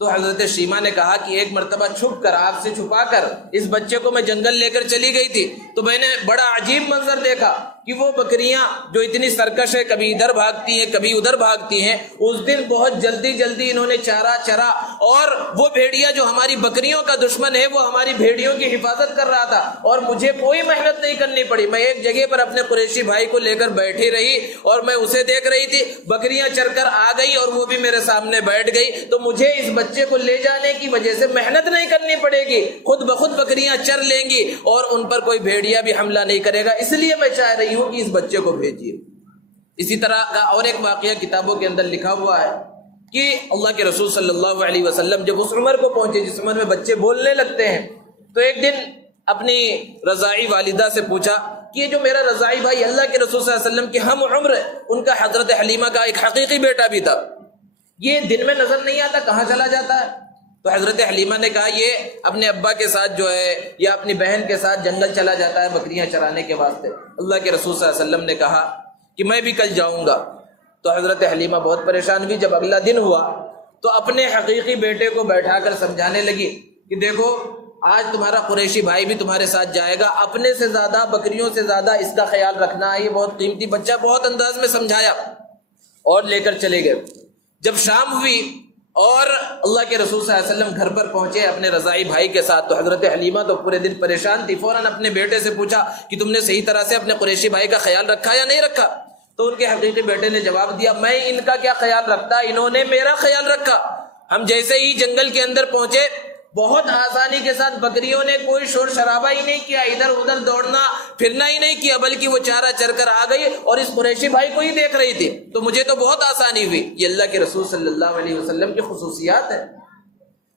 تو حضرت شیمہ نے کہا کہ ایک مرتبہ چھپ کر، آپ سے چھپا کر اس بچے کو میں جنگل لے کر چلی گئی تھی، تو میں نے بڑا عجیب منظر دیکھا کہ وہ بکریاں جو اتنی سرکش ہے، کبھی ادھر بھاگتی ہیں کبھی ادھر بھاگتی ہیں، اس دن بہت جلدی جلدی انہوں نے چارہ چرا، اور وہ بھیڑیا جو ہماری بکریوں کا دشمن ہے وہ ہماری بھیڑیوں کی حفاظت کر رہا تھا، اور مجھے کوئی محنت نہیں کرنی پڑی، میں ایک جگہ پر اپنے قریشی بھائی کو لے کر بیٹھی رہی اور میں اسے دیکھ رہی تھی، بکریاں چر کر آ گئی اور وہ بھی میرے سامنے بیٹھ گئی، تو مجھے اس بچے کو لے جانے کی وجہ سے محنت نہیں کرنی پڑے گی، خود بخود بکریاں چر لیں گی اور ان پر کوئی بھیڑیا بھی حملہ نہیں کرے گا، اس لیے میں چاہ رہی ہوں کہ اس بچے کو بھیجیے۔ اسی طرح کا اور ایک واقعہ کتابوں کے اندر لکھا ہوا ہے کہ اللہ کے رسول صلی اللہ علیہ وسلم جب اس عمر کو پہنچے جس عمر میں بچے بولنے لگتے ہیں، تو ایک دن اپنی رضاعی والدہ سے پوچھا کہ یہ جو میرا رضاعی بھائی اللہ کے رسول صلی اللہ علیہ وسلم کے ہم عمر ہے، ان کا حضرت حلیمہ کا ایک حقیقی بیٹا بھی تھا، یہ دن میں نظر نہیں آتا، کہاں چلا جاتا ہے؟ تو حضرت حلیمہ نے کہا یہ اپنے ابا کے ساتھ جو ہے یا اپنی بہن کے ساتھ جنگل چلا جاتا ہے بکریاں چرانے کے واسطے۔ اللہ کے رسول صلی اللہ علیہ وسلم نے کہا کہ میں بھی کل جاؤں گا۔ تو حضرت حلیمہ بہت پریشان ہوئی۔ جب اگلا دن ہوا تو اپنے حقیقی بیٹے کو بیٹھا کر سمجھانے لگی کہ دیکھو آج تمہارا قریشی بھائی بھی تمہارے ساتھ جائے گا، اپنے سے زیادہ بکریوں سے زیادہ اس کا خیال رکھنا ہے، یہ بہت قیمتی بچہ، بہت انداز میں سمجھایا اور لے کر چلے گئے۔ جب شام ہوئی اور اللہ کے رسول صلی اللہ علیہ وسلم گھر پر پہنچے اپنے رضاعی بھائی کے ساتھ، تو حضرت حلیمہ تو پورے دن پریشان تھی، فوراً اپنے بیٹے سے پوچھا کہ تم نے صحیح طرح سے اپنے قریشی بھائی کا خیال رکھا یا نہیں رکھا؟ تو ان کے حقیقی بیٹے نے جواب دیا میں ان کا کیا خیال رکھتا، انہوں نے میرا خیال رکھا۔ ہم جیسے ہی جنگل کے اندر پہنچے بہت آسانی کے ساتھ بکریوں نے کوئی شور شرابہ ہی نہیں کیا، ادھر ادھر دوڑنا پھرنا ہی نہیں کیا، بلکہ وہ چارہ چر کر آ گئی اور اس قریشی بھائی کو ہی دیکھ رہی تھی، تو مجھے تو بہت آسانی ہوئی۔ یہ اللہ کے رسول صلی اللہ علیہ وسلم کی خصوصیات ہے۔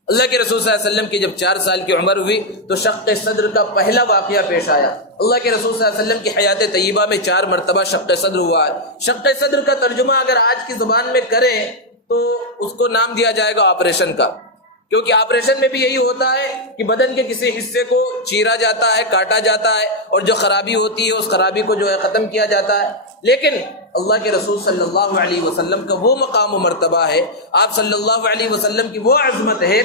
اللہ کے رسول صلی اللہ علیہ وسلم کی جب 4 سال کی عمر ہوئی تو شق صدر کا پہلا واقعہ پیش آیا۔ اللہ کے رسول صلی اللہ علیہ وسلم کی حیات طیبہ میں 4 مرتبہ شق صدر ہوا ہے۔ شق صدر کا ترجمہ اگر آج کی زبان میں کریں تو اس کو نام دیا جائے گا آپریشن کا۔ کیونکہ آپریشن میں بھی یہی ہوتا ہے کہ بدن کے کسی حصے کو چیرا جاتا ہے، کاٹا جاتا ہے، اور جو خرابی ہوتی ہے اس خرابی کو جو ہے ختم کیا جاتا ہے. لیکن اللہ کے رسول صلی اللہ علیہ وسلم کا وہ مقام و مرتبہ ہے، آپ صلی اللہ علیہ وسلم کی وہ عظمت ہے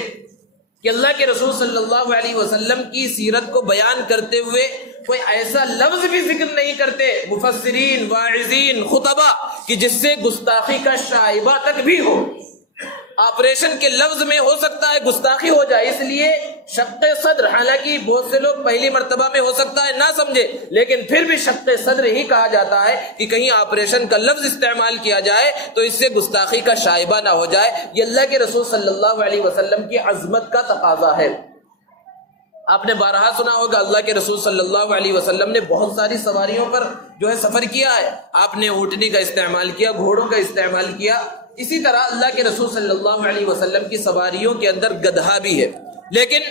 کہ اللہ کے رسول صلی اللہ علیہ وسلم کی سیرت کو بیان کرتے ہوئے کوئی ایسا لفظ بھی ذکر نہیں کرتے مفسرین، واعظین، خطبہ کہ جس سے گستاخی کا شائبہ تک بھی ہو. آپریشن کے لفظ میں ہو سکتا ہے گستاخی ہو جائے، اس لیے شق صدر، حالانکہ بہت سے لوگ پہلی مرتبہ میں ہو سکتا ہے نہ سمجھے، لیکن پھر بھی شق صدر ہی کہا جاتا ہے کہ کہیں آپریشن کا لفظ استعمال کیا جائے تو اس سے گستاخی کا شائبہ نہ ہو جائے. یہ اللہ کے رسول صلی اللہ علیہ وسلم کی عظمت کا تقاضا ہے. آپ نے بارہا سنا ہوگا اللہ کے رسول صلی اللہ علیہ وسلم نے بہت ساری سواریوں پر جو ہے سفر کیا ہے. آپ نے اونٹنی کا استعمال کیا، گھوڑوں کا استعمال کیا. اسی طرح اللہ کے رسول صلی اللہ علیہ وسلم کی سواریوں کے اندر گدھا بھی ہے. لیکن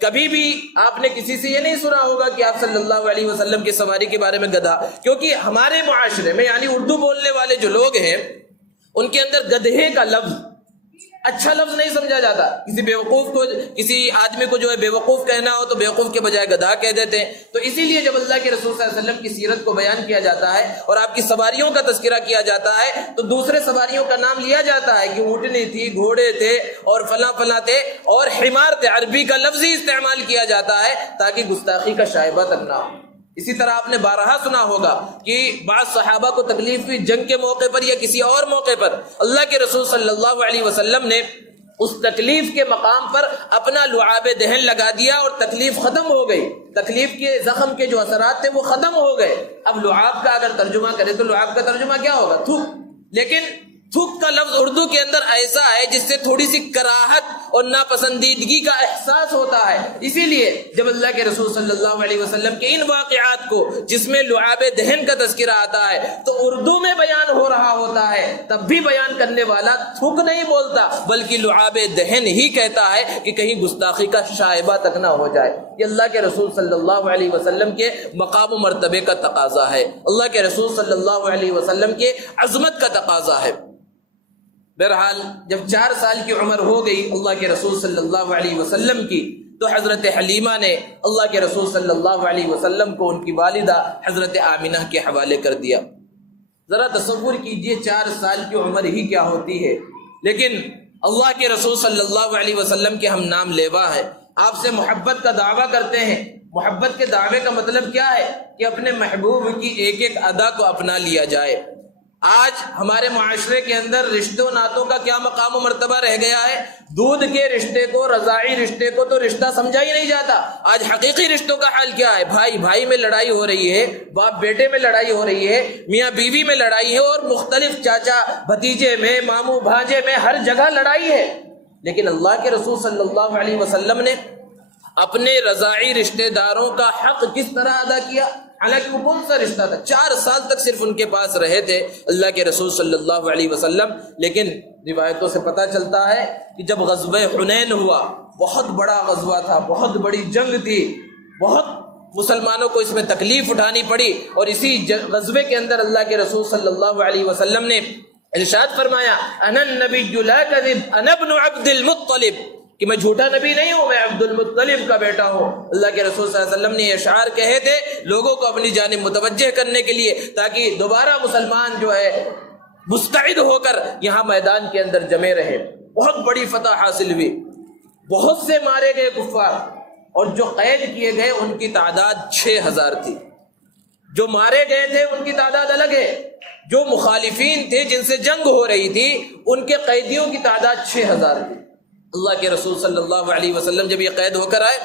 کبھی بھی آپ نے کسی سے یہ نہیں سنا ہوگا کہ آپ صلی اللہ علیہ وسلم کی سواری کے بارے میں گدھا، کیونکہ ہمارے معاشرے میں یعنی اردو بولنے والے جو لوگ ہیں ان کے اندر گدھے کا لفظ اچھا لفظ نہیں سمجھا جاتا. کسی بیوقوف کو، کسی آدمی کو جو ہے بیوقوف کہنا ہو تو بیوقوف کے بجائے گدھا کہہ دیتے ہیں. تو اسی لیے جب اللہ کے رسول صلی اللہ علیہ وسلم کی سیرت کو بیان کیا جاتا ہے اور آپ کی سواریوں کا تذکرہ کیا جاتا ہے تو دوسرے سواریوں کا نام لیا جاتا ہے کہ اونٹنی تھی، گھوڑے تھے اور فلاں فلاں تھے، اور حمار تھے. عربی کا لفظ ہی استعمال کیا جاتا ہے تاکہ گستاخی کا شائبہ تک نہ ہو. اسی طرح آپ نے بارہا سنا ہوگا کہ بعض صحابہ کو تکلیف ہوئی جنگ کے موقع پر یا کسی اور موقع پر، اللہ کے رسول صلی اللہ علیہ وسلم نے اس تکلیف کے مقام پر اپنا لعاب دہن لگا دیا اور تکلیف ختم ہو گئی. تکلیف کے زخم کے جو اثرات تھے وہ ختم ہو گئے. اب لعاب کا اگر ترجمہ کرے تو لعاب کا ترجمہ کیا ہوگا؟ تھوک. لیکن تھوک کا لفظ اردو کے اندر ایسا ہے جس سے تھوڑی سی کراہت اور ناپسندیدگی کا احساس ہوتا ہے. اسی لیے جب اللہ کے رسول صلی اللہ علیہ وسلم کے ان واقعات کو جس میں لعاب دہن کا تذکرہ آتا ہے تو اردو میں بیان ہو رہا ہوتا ہے، تب بھی بیان کرنے والا تھوک نہیں بولتا بلکہ لعاب دہن ہی کہتا ہے کہ کہیں گستاخی کا شائبہ تک نہ ہو جائے. یہ اللہ کے رسول صلی اللہ علیہ وسلم کے مقام و مرتبے کا تقاضا ہے، اللہ کے رسول صلی اللہ علیہ وسلم کے عظمت کا تقاضا ہے. بہرحال جب 4 سال کی عمر ہو گئی اللہ کے رسول صلی اللہ علیہ وسلم کی تو حضرت حلیمہ نے اللہ کے رسول صلی اللہ علیہ وسلم کو ان کی والدہ حضرت آمنہ کے حوالے کر دیا. ذرا تصور کیجئے 4 سال کی عمر ہی کیا ہوتی ہے، لیکن اللہ کے رسول صلی اللہ علیہ وسلم کے ہم نام لیوا ہیں، آپ سے محبت کا دعویٰ کرتے ہیں. محبت کے دعوے کا مطلب کیا ہے کہ اپنے محبوب کی ایک ایک ادا کو اپنا لیا جائے. آج ہمارے معاشرے کے اندر رشتوں ناتوں کا کیا مقام و مرتبہ رہ گیا ہے؟ دودھ کے رشتے کو، رضاعی رشتے کو تو رشتہ سمجھا ہی نہیں جاتا. آج حقیقی رشتوں کا حال کیا ہے؟ بھائی بھائی میں لڑائی ہو رہی ہے، باپ بیٹے میں لڑائی ہو رہی ہے، میاں بیوی میں لڑائی ہے، اور مختلف چاچا بھتیجے میں، ماموں بھانجے میں، ہر جگہ لڑائی ہے. لیکن اللہ کے رسول صلی اللہ علیہ وسلم نے اپنے رضاعی رشتہ داروں کا حق کس طرح ادا کیا؟ حالانکہ وہ کون سا رشتہ تھا؟ 4 سال تک صرف ان کے پاس رہے تھے اللہ کے رسول صلی اللہ علیہ وسلم. لیکن روایتوں سے پتہ چلتا ہے کہ جب غزوہ حنین ہوا، بہت بڑا غزوہ تھا، بہت بڑی جنگ تھی، بہت مسلمانوں کو اس میں تکلیف اٹھانی پڑی، اور اسی غزوے کے اندر اللہ کے رسول صلی اللہ علیہ وسلم نے ارشاد فرمایا انا النبی لا کذب انا ابن عبد المطلب، کہ میں جھوٹا نبی نہیں ہوں، میں عبد المطلب کا بیٹا ہوں. اللہ کے رسول صلی اللہ علیہ وسلم نے یہ اشعار کہے تھے لوگوں کو اپنی جانب متوجہ کرنے کے لیے تاکہ دوبارہ مسلمان جو ہے مستعد ہو کر یہاں میدان کے اندر جمے رہے. بہت بڑی فتح حاصل ہوئی، بہت سے مارے گئے کفار، اور جو قید کیے گئے ان کی تعداد 6000 تھی. جو مارے گئے تھے ان کی تعداد الگ ہے، جو مخالفین تھے جن سے جنگ ہو رہی تھی ان کے قیدیوں کی تعداد 6000 تھی. اللہ کے رسول صلی اللہ علیہ وسلم جب یہ قید ہو کر آئے،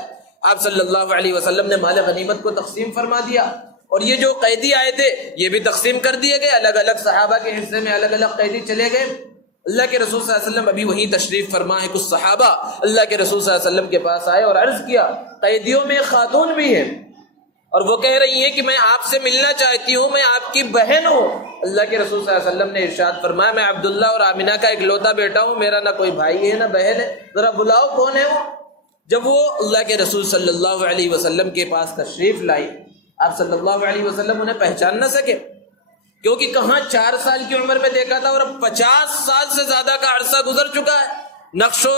آپ صلی اللہ علیہ وسلم نے مال غنیمت کو تقسیم فرما دیا، اور یہ جو قیدی آئے تھے یہ بھی تقسیم کر دیے گئے، الگ الگ صحابہ کے حصے میں الگ الگ قیدی چلے گئے. اللہ کے رسول صلی اللہ علیہ وسلم ابھی وہیں تشریف فرما ہے. کچھ صحابہ اللہ کے رسول صلی اللہ علیہ وسلم کے پاس آئے اور عرض کیا قیدیوں میں خاتون بھی ہے، اور وہ کہہ رہی ہیں کہ میں آپ سے ملنا چاہتی ہوں، میں آپ کی بہن ہوں. اللہ کے رسول صلی اللہ علیہ وسلم نے ارشاد فرمایا میں عبیداللہ اور آمنہ کا اکلوتا بیٹا ہوں، میرا نہ کوئی بھائی ہے نہ بہن ہے، ذرا بلاؤ کون ہے وہ. جب وہ اللہ کے رسول صلی اللہ علیہ وسلم کے پاس تشریف لائی، آپ صلی اللہ علیہ وسلم انہیں پہچان نہ سکے، کیونکہ کہاں 4 سال کی عمر میں دیکھا تھا اور اب 50 سال سے زیادہ کا عرصہ گزر چکا ہے. نقش و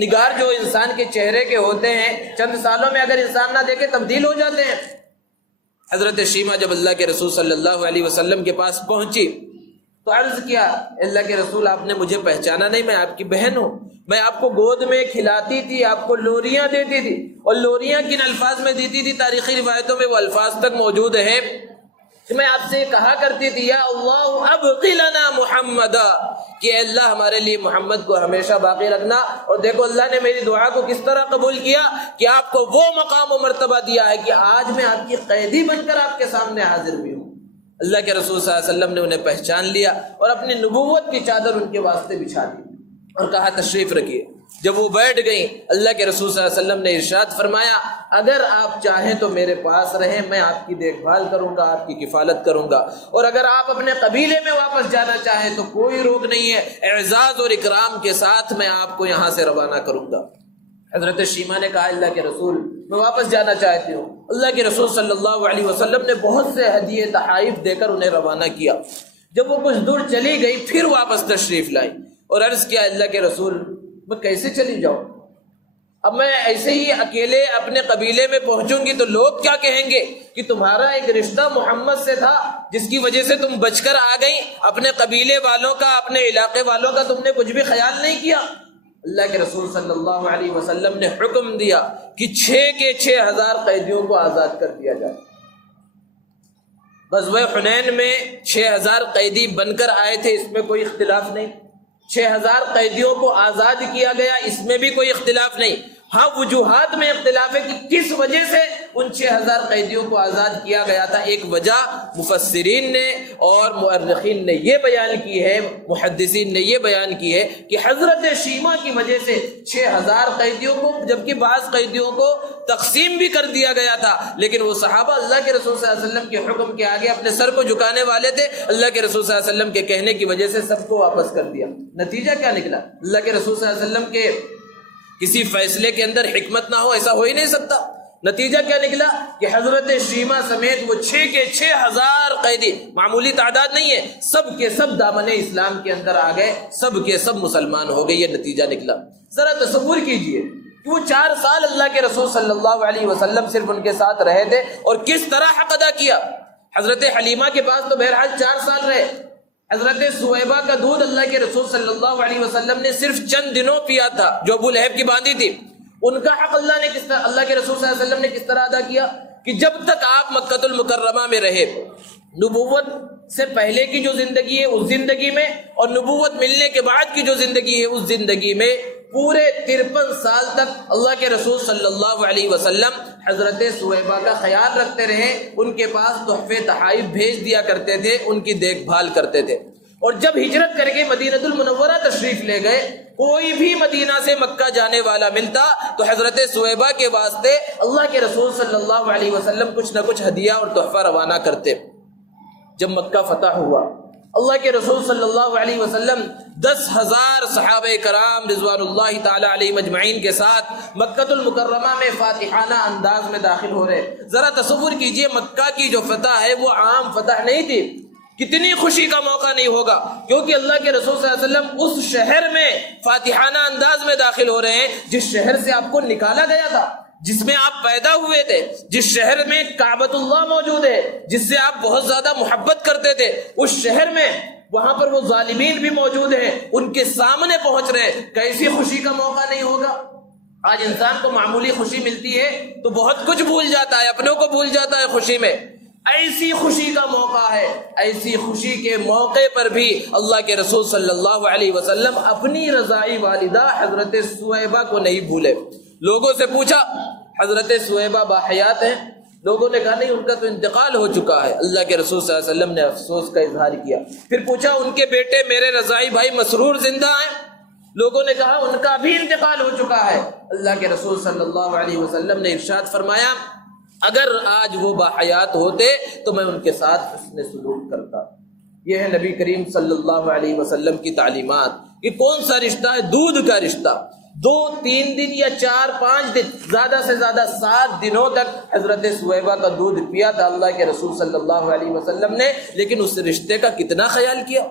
نگار جو انسان کے چہرے کے ہوتے ہیں چند سالوں میں اگر انسان نہ دیکھے تبدیل ہو جاتے ہیں۔ حضرت شیمہ جب اللہ کے رسول صلی اللہ علیہ وسلم کے پاس پہنچی تو عرض کیا، اللہ کے رسول آپ نے مجھے پہچانا نہیں، میں آپ کی بہن ہوں، میں آپ کو گود میں کھلاتی تھی، آپ کو لوریاں دیتی تھی، اور لوریاں کن الفاظ میں دیتی تھی تاریخی روایتوں میں وہ الفاظ تک موجود ہیں کہ میں آپ سے کہا کرتی تھی یا اللہ ابقی لنا محمد، کہ اے اللہ ہمارے لیے محمد کو ہمیشہ باقی رکھنا۔ اور دیکھو اللہ نے میری دعا کو کس طرح قبول کیا کہ آپ کو وہ مقام و مرتبہ دیا ہے کہ آج میں آپ کی قیدی بن کر آپ کے سامنے حاضر بھی ہوں۔ اللہ کے رسول صلی اللہ علیہ وسلم نے انہیں پہچان لیا اور اپنی نبوت کی چادر ان کے واسطے بچھا دی اور کہا تشریف رکھیے۔ جب وہ بیٹھ گئیں اللہ کے رسول صلی اللہ علیہ وسلم نے ارشاد فرمایا اگر آپ چاہیں تو میرے پاس رہیں، میں آپ کی دیکھ بھال کروں گا، آپ کی کفالت کروں گا، اور اگر آپ اپنے قبیلے میں واپس جانا چاہیں تو کوئی روک نہیں ہے، اعزاز اور اکرام کے ساتھ میں آپ کو یہاں سے روانہ کروں گا۔ حضرت شیمہ نے کہا اللہ کے رسول میں واپس جانا چاہتی ہوں۔ اللہ کے رسول صلی اللہ علیہ وسلم نے بہت سے ہدیے تحائف دے کر انہیں روانہ کیا۔ جب وہ کچھ دور چلی گئی پھر واپس تشریف لائی اور عرض کیا اللہ کے رسول میں کیسے چلی جاؤں؟ اب میں ایسے ہی اکیلے اپنے قبیلے میں پہنچوں گی تو لوگ کیا کہیں گے کہ تمہارا ایک رشتہ محمد سے تھا جس کی وجہ سے تم بچ کر آ گئی، اپنے قبیلے والوں کا، اپنے علاقے والوں کا تم نے کچھ بھی خیال نہیں کیا۔ اللہ کے رسول صلی اللہ علیہ وسلم نے حکم دیا کہ 6 کے 6000 قیدیوں کو آزاد کر دیا جائے۔ غزوہ حنین میں 6000 قیدی بن کر آئے تھے، اس میں کوئی اختلاف نہیں۔ 6000 قیدیوں کو آزاد کیا گیا، اس میں بھی کوئی اختلاف نہیں۔ ہاں وجوہات میں اختلاف ہے کہ کس وجہ سے ان 6000 قیدیوں کو آزاد کیا گیا تھا۔ ایک وجہ مفسرین نے اور مؤرخین نے یہ بیان کی ہے، محدثین نے یہ بیان کی ہے کہ حضرت شیمہ کی وجہ سے 6000 قیدیوں کو، جبکہ بعض قیدیوں کو تقسیم بھی کر دیا گیا تھا، لیکن وہ صحابہ اللہ کے رسول صلی اللہ علیہ وسلم کے حکم کے آگے اپنے سر کو جھکانے والے تھے۔ اللہ کے رسول صلی اللہ علیہ وسلم کے کہنے کی وجہ سے سب کو واپس کر دیا۔ نتیجہ کیا نکلا؟ اللہ کے رسول صلی اللہ علیہ وسلم کے کسی فیصلے کے اندر حکمت نہ ہو، ایسا ہو ہی نہیں سکتا۔ نتیجہ کیا نکلا کہ حضرت شیمہ سمیت وہ 6 کے 6000 قیدی، معمولی تعداد نہیں ہے، سب کے سب دامن اسلام کے اندر آ گئے، سب کے سب مسلمان ہو گئے۔ یہ نتیجہ نکلا۔ ذرا تصور کیجئے کہ وہ 4 سال اللہ کے رسول صلی اللہ علیہ وسلم صرف ان کے ساتھ رہے تھے اور کس طرح حق ادا کیا۔ حضرت حلیمہ کے پاس تو بہرحال 4 سال رہے۔ حضرت سویبہ کا دودھ اللہ کے رسول صلی اللہ علیہ وسلم نے صرف چند دنوں پیا تھا، جو ابو لہب کی باندھی تھی۔ ان کا حق اللہ کے رسول صلی اللہ علیہ وسلم نے کس طرح ادا کیا کہ جب تک آپ مکہ المکرمہ میں رہے، نبوت سے پہلے کی جو زندگی ہے اس زندگی میں اور نبوت ملنے کے بعد کی جو زندگی ہے اس زندگی میں پورے 53 سال تک اللہ کے رسول صلی اللہ علیہ وسلم حضرت سویبہ کا خیال رکھتے رہے، ان کے پاس تحفے تحائف بھیج دیا کرتے تھے، ان کی دیکھ بھال کرتے تھے۔ اور جب ہجرت کر کے مدینہ المنورہ تشریف لے گئے، کوئی بھی مدینہ سے مکہ جانے والا ملتا تو حضرت سویبہ کے واسطے اللہ کے رسول صلی اللہ علیہ وسلم کچھ نہ کچھ ہدیہ اور تحفہ روانہ کرتے۔ جب مکہ فتح ہوا، اللہ کے رسول صلی اللہ علیہ وسلم 10,000 صحابہ کرام رضوان اللہ تعالی علیہ مجمعین کے ساتھ مکہ المکرمہ میں فاتحانہ انداز میں داخل ہو رہے۔ ذرا تصور کیجئے مکہ کی جو فتح ہے وہ عام فتح نہیں تھی، کتنی خوشی کا موقع نہیں ہوگا، کیونکہ اللہ کے رسول صلی اللہ علیہ وسلم اس شہر میں فاتحانہ انداز میں داخل ہو رہے ہیں جس شہر سے آپ کو نکالا گیا تھا، جس میں آپ پیدا ہوئے تھے، جس شہر میں کعبۃ اللہ موجود ہے، جس سے آپ بہت زیادہ محبت کرتے تھے، اس شہر میں وہاں پر وہ ظالمین بھی موجود ہیں، ان کے سامنے پہنچ رہے، کیسی خوشی کا موقع نہیں ہوگا۔ آج انسان کو معمولی خوشی ملتی ہے تو بہت کچھ بھول جاتا ہے، اپنوں کو بھول جاتا ہے خوشی میں۔ ایسی خوشی کا موقع ہے، ایسی خوشی کے موقع پر بھی اللہ کے رسول صلی اللہ علیہ وسلم اپنی رضائی والدہ حضرت سویبہ کو نہیں بھولے۔ لوگوں سے پوچھا حضرت سویبہ باحیات ہیں؟ لوگوں نے کہا نہیں، ان کا تو انتقال ہو چکا ہے۔ اللہ کے رسول صلی اللہ علیہ وسلم نے افسوس کا اظہار کیا۔ پھر پوچھا ان کے بیٹے میرے رضائی بھائی مسرور زندہ ہیں؟ لوگوں نے کہا ان کا بھی انتقال ہو چکا ہے۔ اللہ کے رسول صلی اللہ علیہ وسلم نے ارشاد فرمایا اگر آج وہ باحیات ہوتے تو میں ان کے ساتھ حسن سلوک کرتا۔ یہ ہے نبی کریم صلی اللہ علیہ وسلم کی تعلیمات کہ کون سا رشتہ ہے؟ دودھ کا رشتہ۔ 2-3 دن یا 4-5 دن، زیادہ سے زیادہ 7 دنوں تک حضرت سویبہ کا دودھ پیا تھا اللہ کے رسول صلی اللہ علیہ وسلم نے، لیکن اس رشتے کا کتنا خیال کیا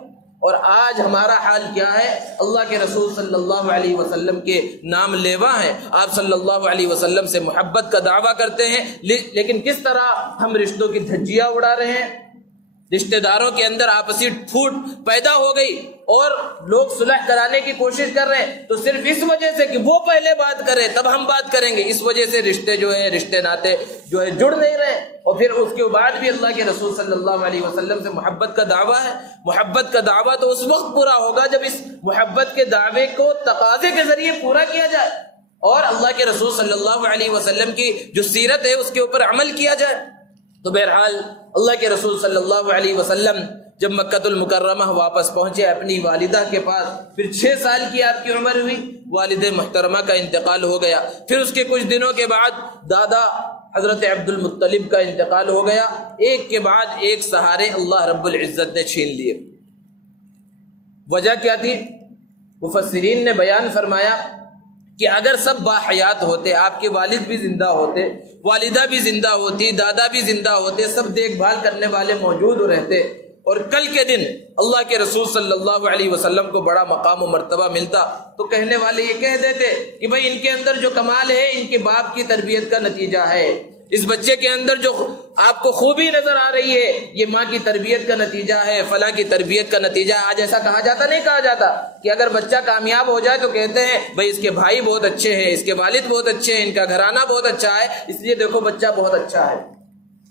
اور آج ہمارا حال کیا ہے؟ اللہ کے رسول صلی اللہ علیہ وسلم کے نام لیوا ہیں، آپ صلی اللہ علیہ وسلم سے محبت کا دعویٰ کرتے ہیں، لیکن کس طرح ہم رشتوں کی دھجیاں اڑا رہے ہیں، رشتہ داروں کے اندر آپسی پھوٹ پیدا ہو گئی اور لوگ صلح کرانے کی کوشش کر رہے ہیں، تو صرف اس وجہ سے کہ وہ پہلے بات کرے تب ہم بات کریں گے، اس وجہ سے رشتے جو ہے، رشتے ناتے جو ہے جڑ نہیں رہے۔ اور پھر اس کے بعد بھی اللہ کے رسول صلی اللہ علیہ وسلم سے محبت کا دعویٰ ہے۔ محبت کا دعویٰ تو اس وقت پورا ہوگا جب اس محبت کے دعوے کو تقاضے کے ذریعے پورا کیا جائے اور اللہ کے رسول صلی اللہ علیہ وسلم کی جو سیرت ہے اس کے اوپر عمل کیا جائے۔ تو بہرحال اللہ کے رسول صلی اللہ علیہ وسلم جب مکۃ المکرمہ واپس پہنچے اپنی والدہ کے پاس، پھر 6 سال کی آپ کی عمر ہوئی، والد محترمہ کا انتقال ہو گیا، پھر اس کے کچھ دنوں کے بعد دادا حضرت عبدالمطلب کا انتقال ہو گیا، ایک کے بعد ایک سہارے اللہ رب العزت نے چھین لیے۔ وجہ کیا تھی؟ مفسرین نے بیان فرمایا کہ اگر سب باحیات ہوتے، آپ کے والد بھی زندہ ہوتے، والدہ بھی زندہ ہوتی، دادا بھی زندہ ہوتے، سب دیکھ بھال کرنے والے موجود رہتے، اور کل کے دن اللہ کے رسول صلی اللہ علیہ وسلم کو بڑا مقام و مرتبہ ملتا، تو کہنے والے یہ کہہ دیتے کہ بھائی ان کے اندر جو کمال ہے ان کے باپ کی تربیت کا نتیجہ ہے، اس بچے کے اندر جو آپ کو خوبی نظر آ رہی ہے یہ ماں کی تربیت کا نتیجہ ہے، فلاں کی تربیت کا نتیجہ ہے۔ آج ایسا کہا جاتا نہیں کہا جاتا کہ اگر بچہ کامیاب ہو جائے تو کہتے ہیں بھائی اس کے بھائی بہت اچھے ہیں، اس کے والد بہت اچھے ہیں، ان کا گھرانہ بہت اچھا ہے، اس لیے دیکھو بچہ بہت اچھا ہے۔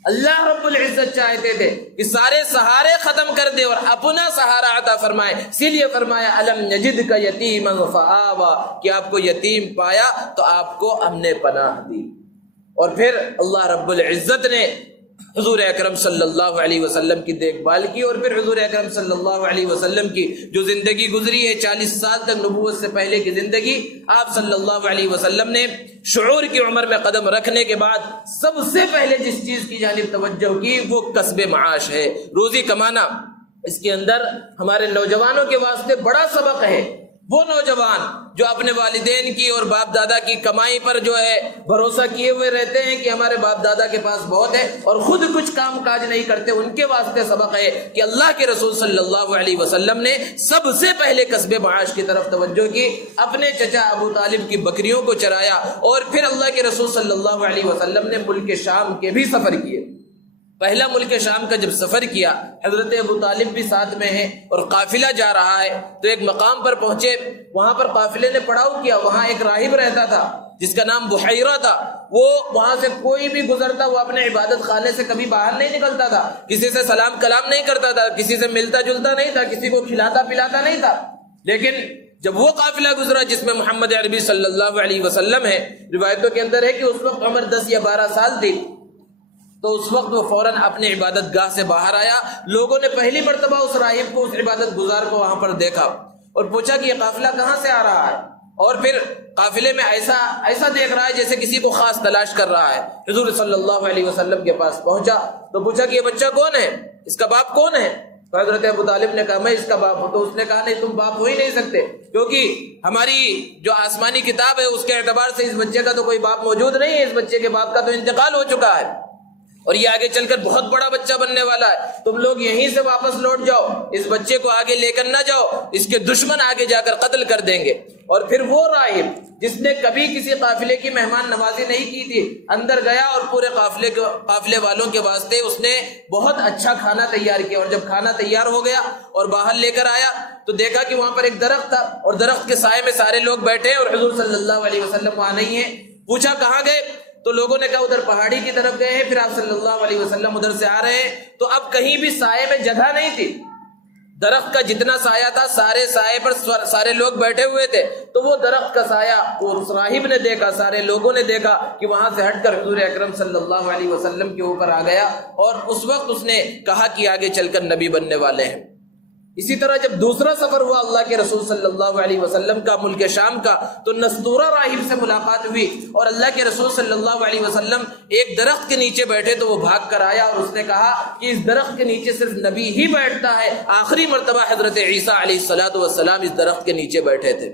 اللہ رب العزت چاہتے تھے کہ سارے سہارے ختم کر دے اور اپنا سہارا عطا فرمائے، اسی لیے فرمایا الم نجدک یتیما فآوی، کہ آپ کو یتیم پایا تو آپ کو ہم نے پناہ دی۔ اور پھر اللہ رب العزت نے حضور اکرم صلی اللہ علیہ وسلم کی دیکھ بھال کی، اور پھر حضور اکرم صلی اللہ علیہ وسلم کی جو زندگی گزری ہے 40 سال تک نبوت سے پہلے کی زندگی، آپ صلی اللہ علیہ وسلم نے شعور کی عمر میں قدم رکھنے کے بعد سب سے پہلے جس چیز کی جانب توجہ کی وہ کسب معاش ہے، روزی کمانا۔ اس کے اندر ہمارے نوجوانوں کے واسطے بڑا سبق ہے۔ وہ نوجوان جو اپنے والدین کی اور باپ دادا کی کمائی پر جو ہے بھروسہ کیے ہوئے رہتے ہیں کہ ہمارے باپ دادا کے پاس بہت ہے اور خود کچھ کام کاج نہیں کرتے، ان کے واسطے سبق ہے کہ اللہ کے رسول صلی اللہ علیہ وسلم نے سب سے پہلے کسب معاش کی طرف توجہ کی، اپنے چچا ابو طالب کی بکریوں کو چرایا، اور پھر اللہ کے رسول صلی اللہ علیہ وسلم نے ملک شام کے بھی سفر کیے۔ پہلا ملک شام کا جب سفر کیا، حضرت ابو طالب بھی ساتھ میں ہیں اور قافلہ جا رہا ہے، تو ایک مقام پر پہنچے، وہاں پر قافلے نے پڑاؤ کیا، وہاں ایک راہب رہتا تھا جس کا نام بحیرہ تھا، وہ وہاں سے کوئی بھی گزرتا وہ اپنے عبادت خانے سے کبھی باہر نہیں نکلتا تھا، کسی سے سلام کلام نہیں کرتا تھا، کسی سے ملتا جلتا نہیں تھا، کسی کو کھلاتا پلاتا نہیں تھا۔ لیکن جب وہ قافلہ گزرا جس میں محمد عربی صلی اللہ علیہ وسلم ہے، روایتوں کے اندر ہے کہ اس وقت عمر 10 یا 12 سال تھی، تو اس وقت وہ فوراً اپنے عبادت گاہ سے باہر آیا۔ لوگوں نے پہلی مرتبہ اس راہب کو، اس عبادت گزار کو وہاں پر دیکھا اور پوچھا کہ یہ قافلہ کہاں سے آ رہا ہے، اور پھر قافلے میں ایسا دیکھ رہا ہے جیسے کسی کو خاص تلاش کر رہا ہے۔ حضور صلی اللہ علیہ وسلم کے پاس پہنچا تو پوچھا کہ یہ بچہ کون ہے، اس کا باپ کون ہے؟ تو حضرت ابو طالب نے کہا میں اس کا باپ ہوں۔ تو اس نے کہا نہیں، تم باپ ہو ہی نہیں سکتے، کیونکہ ہماری جو آسمانی کتاب ہے اس کے اعتبار سے اس بچے کا تو کوئی باپ موجود نہیں ہے، اس بچے کے باپ کا تو انتقال ہو چکا ہے اور یہ آگے چل کر بہت بڑا بچہ بننے والا ہے، تم لوگ یہیں سے واپس لوٹ جاؤ، اس بچے کو آگے لے کر نہ جاؤ، اس کے دشمن آگے جا کر قتل کر دیں گے۔ اور پھر وہ راہب جس نے کبھی کسی قافلے کی مہمان نوازی نہیں کی تھی، اندر گیا اور پورے قافلے والوں کے واسطے اس نے بہت اچھا کھانا تیار کیا، اور جب کھانا تیار ہو گیا اور باہر لے کر آیا تو دیکھا کہ وہاں پر ایک درخت تھا اور درخت کے سائے میں سارے لوگ بیٹھے ہیں اور حضور صلی اللہ علیہ وسلم وہاں نہیں ہیں۔ پوچھا کہاں گئے، تو لوگوں نے کہا ادھر پہاڑی کی طرف گئے ہیں، پھر آپ صلی اللہ علیہ وسلم ادھر سے آ رہے ہیں۔ تو اب کہیں بھی سائے میں جگہ نہیں تھی، درخت کا جتنا سایہ تھا سارے سائے پر سارے لوگ بیٹھے ہوئے تھے، تو وہ درخت کا سایہ وہ اس راہب نے دیکھا، سارے لوگوں نے دیکھا کہ وہاں سے ہٹ کر حضور اکرم صلی اللہ علیہ وسلم کے اوپر آ گیا، اور اس وقت اس نے کہا کہ آگے چل کر نبی بننے والے ہیں۔ اسی طرح جب دوسرا سفر ہوا اللہ کے رسول صلی اللہ علیہ وسلم کا ملک شام کا، تو نستورہ راہب سے ملاقات ہوئی اور اللہ کے رسول صلی اللہ علیہ وسلم ایک درخت کے نیچے بیٹھے تو وہ بھاگ کر آیا اور اس نے کہا کہ اس درخت کے نیچے صرف نبی ہی بیٹھتا ہے۔ آخری مرتبہ حضرت عیسیٰ علیہ السلام اس درخت کے نیچے بیٹھے تھے۔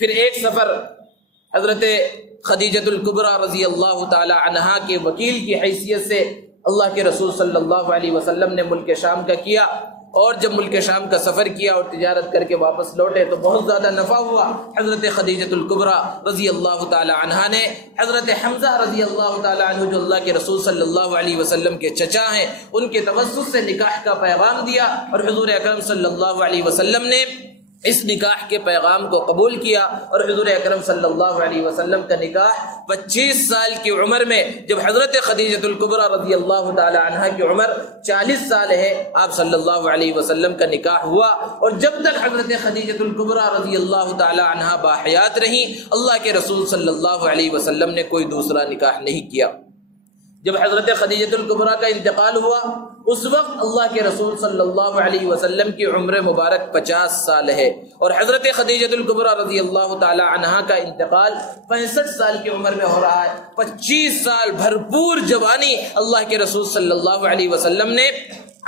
پھر ایک سفر حضرت خدیجۃ الکبریٰ رضی اللہ تعالی عنہا کے وکیل کی حیثیت سے اللہ کے رسول صلی اللہ علیہ وسلم نے ملک شام کا کیا۔ اور جب ملک شام کا سفر کیا اور تجارت کر کے واپس لوٹے تو بہت زیادہ نفع ہوا۔ حضرت خدیجہ الکبریٰ رضی اللہ تعالی عنہا نے حضرت حمزہ رضی اللہ تعالی عنہ جو اللہ کے رسول صلی اللہ علیہ وسلم کے چچا ہیں ان کے توسط سے نکاح کا پیغام دیا، اور حضور اکرم صلی اللہ علیہ وسلم نے اس نکاح کے پیغام کو قبول کیا، اور حضور اکرم صلی اللہ علیہ وسلم کا نکاح 25 سال کی عمر میں، جب حضرت خدیجہ الکبریٰ رضی اللہ تعالی عنہا کی عمر 40 سال ہے، آپ صلی اللہ علیہ وسلم کا نکاح ہوا، اور جب تک حضرت خدیجہ الکبریٰ رضی اللہ تعالی عنہا باحیات رہیں اللہ کے رسول صلی اللہ علیہ وسلم نے کوئی دوسرا نکاح نہیں کیا۔ جب حضرت خدیجہ الکبریٰ کا انتقال ہوا اس وقت اللہ کے رسول صلی اللہ علیہ وسلم کی عمر مبارک 50 سال ہے، اور حضرت خدیجہ الکبریٰ رضی اللہ تعالی عنہا کا انتقال 65 سال کی عمر میں ہو رہا ہے۔ 25 سال بھرپور جوانی اللہ کے رسول صلی اللہ علیہ وسلم نے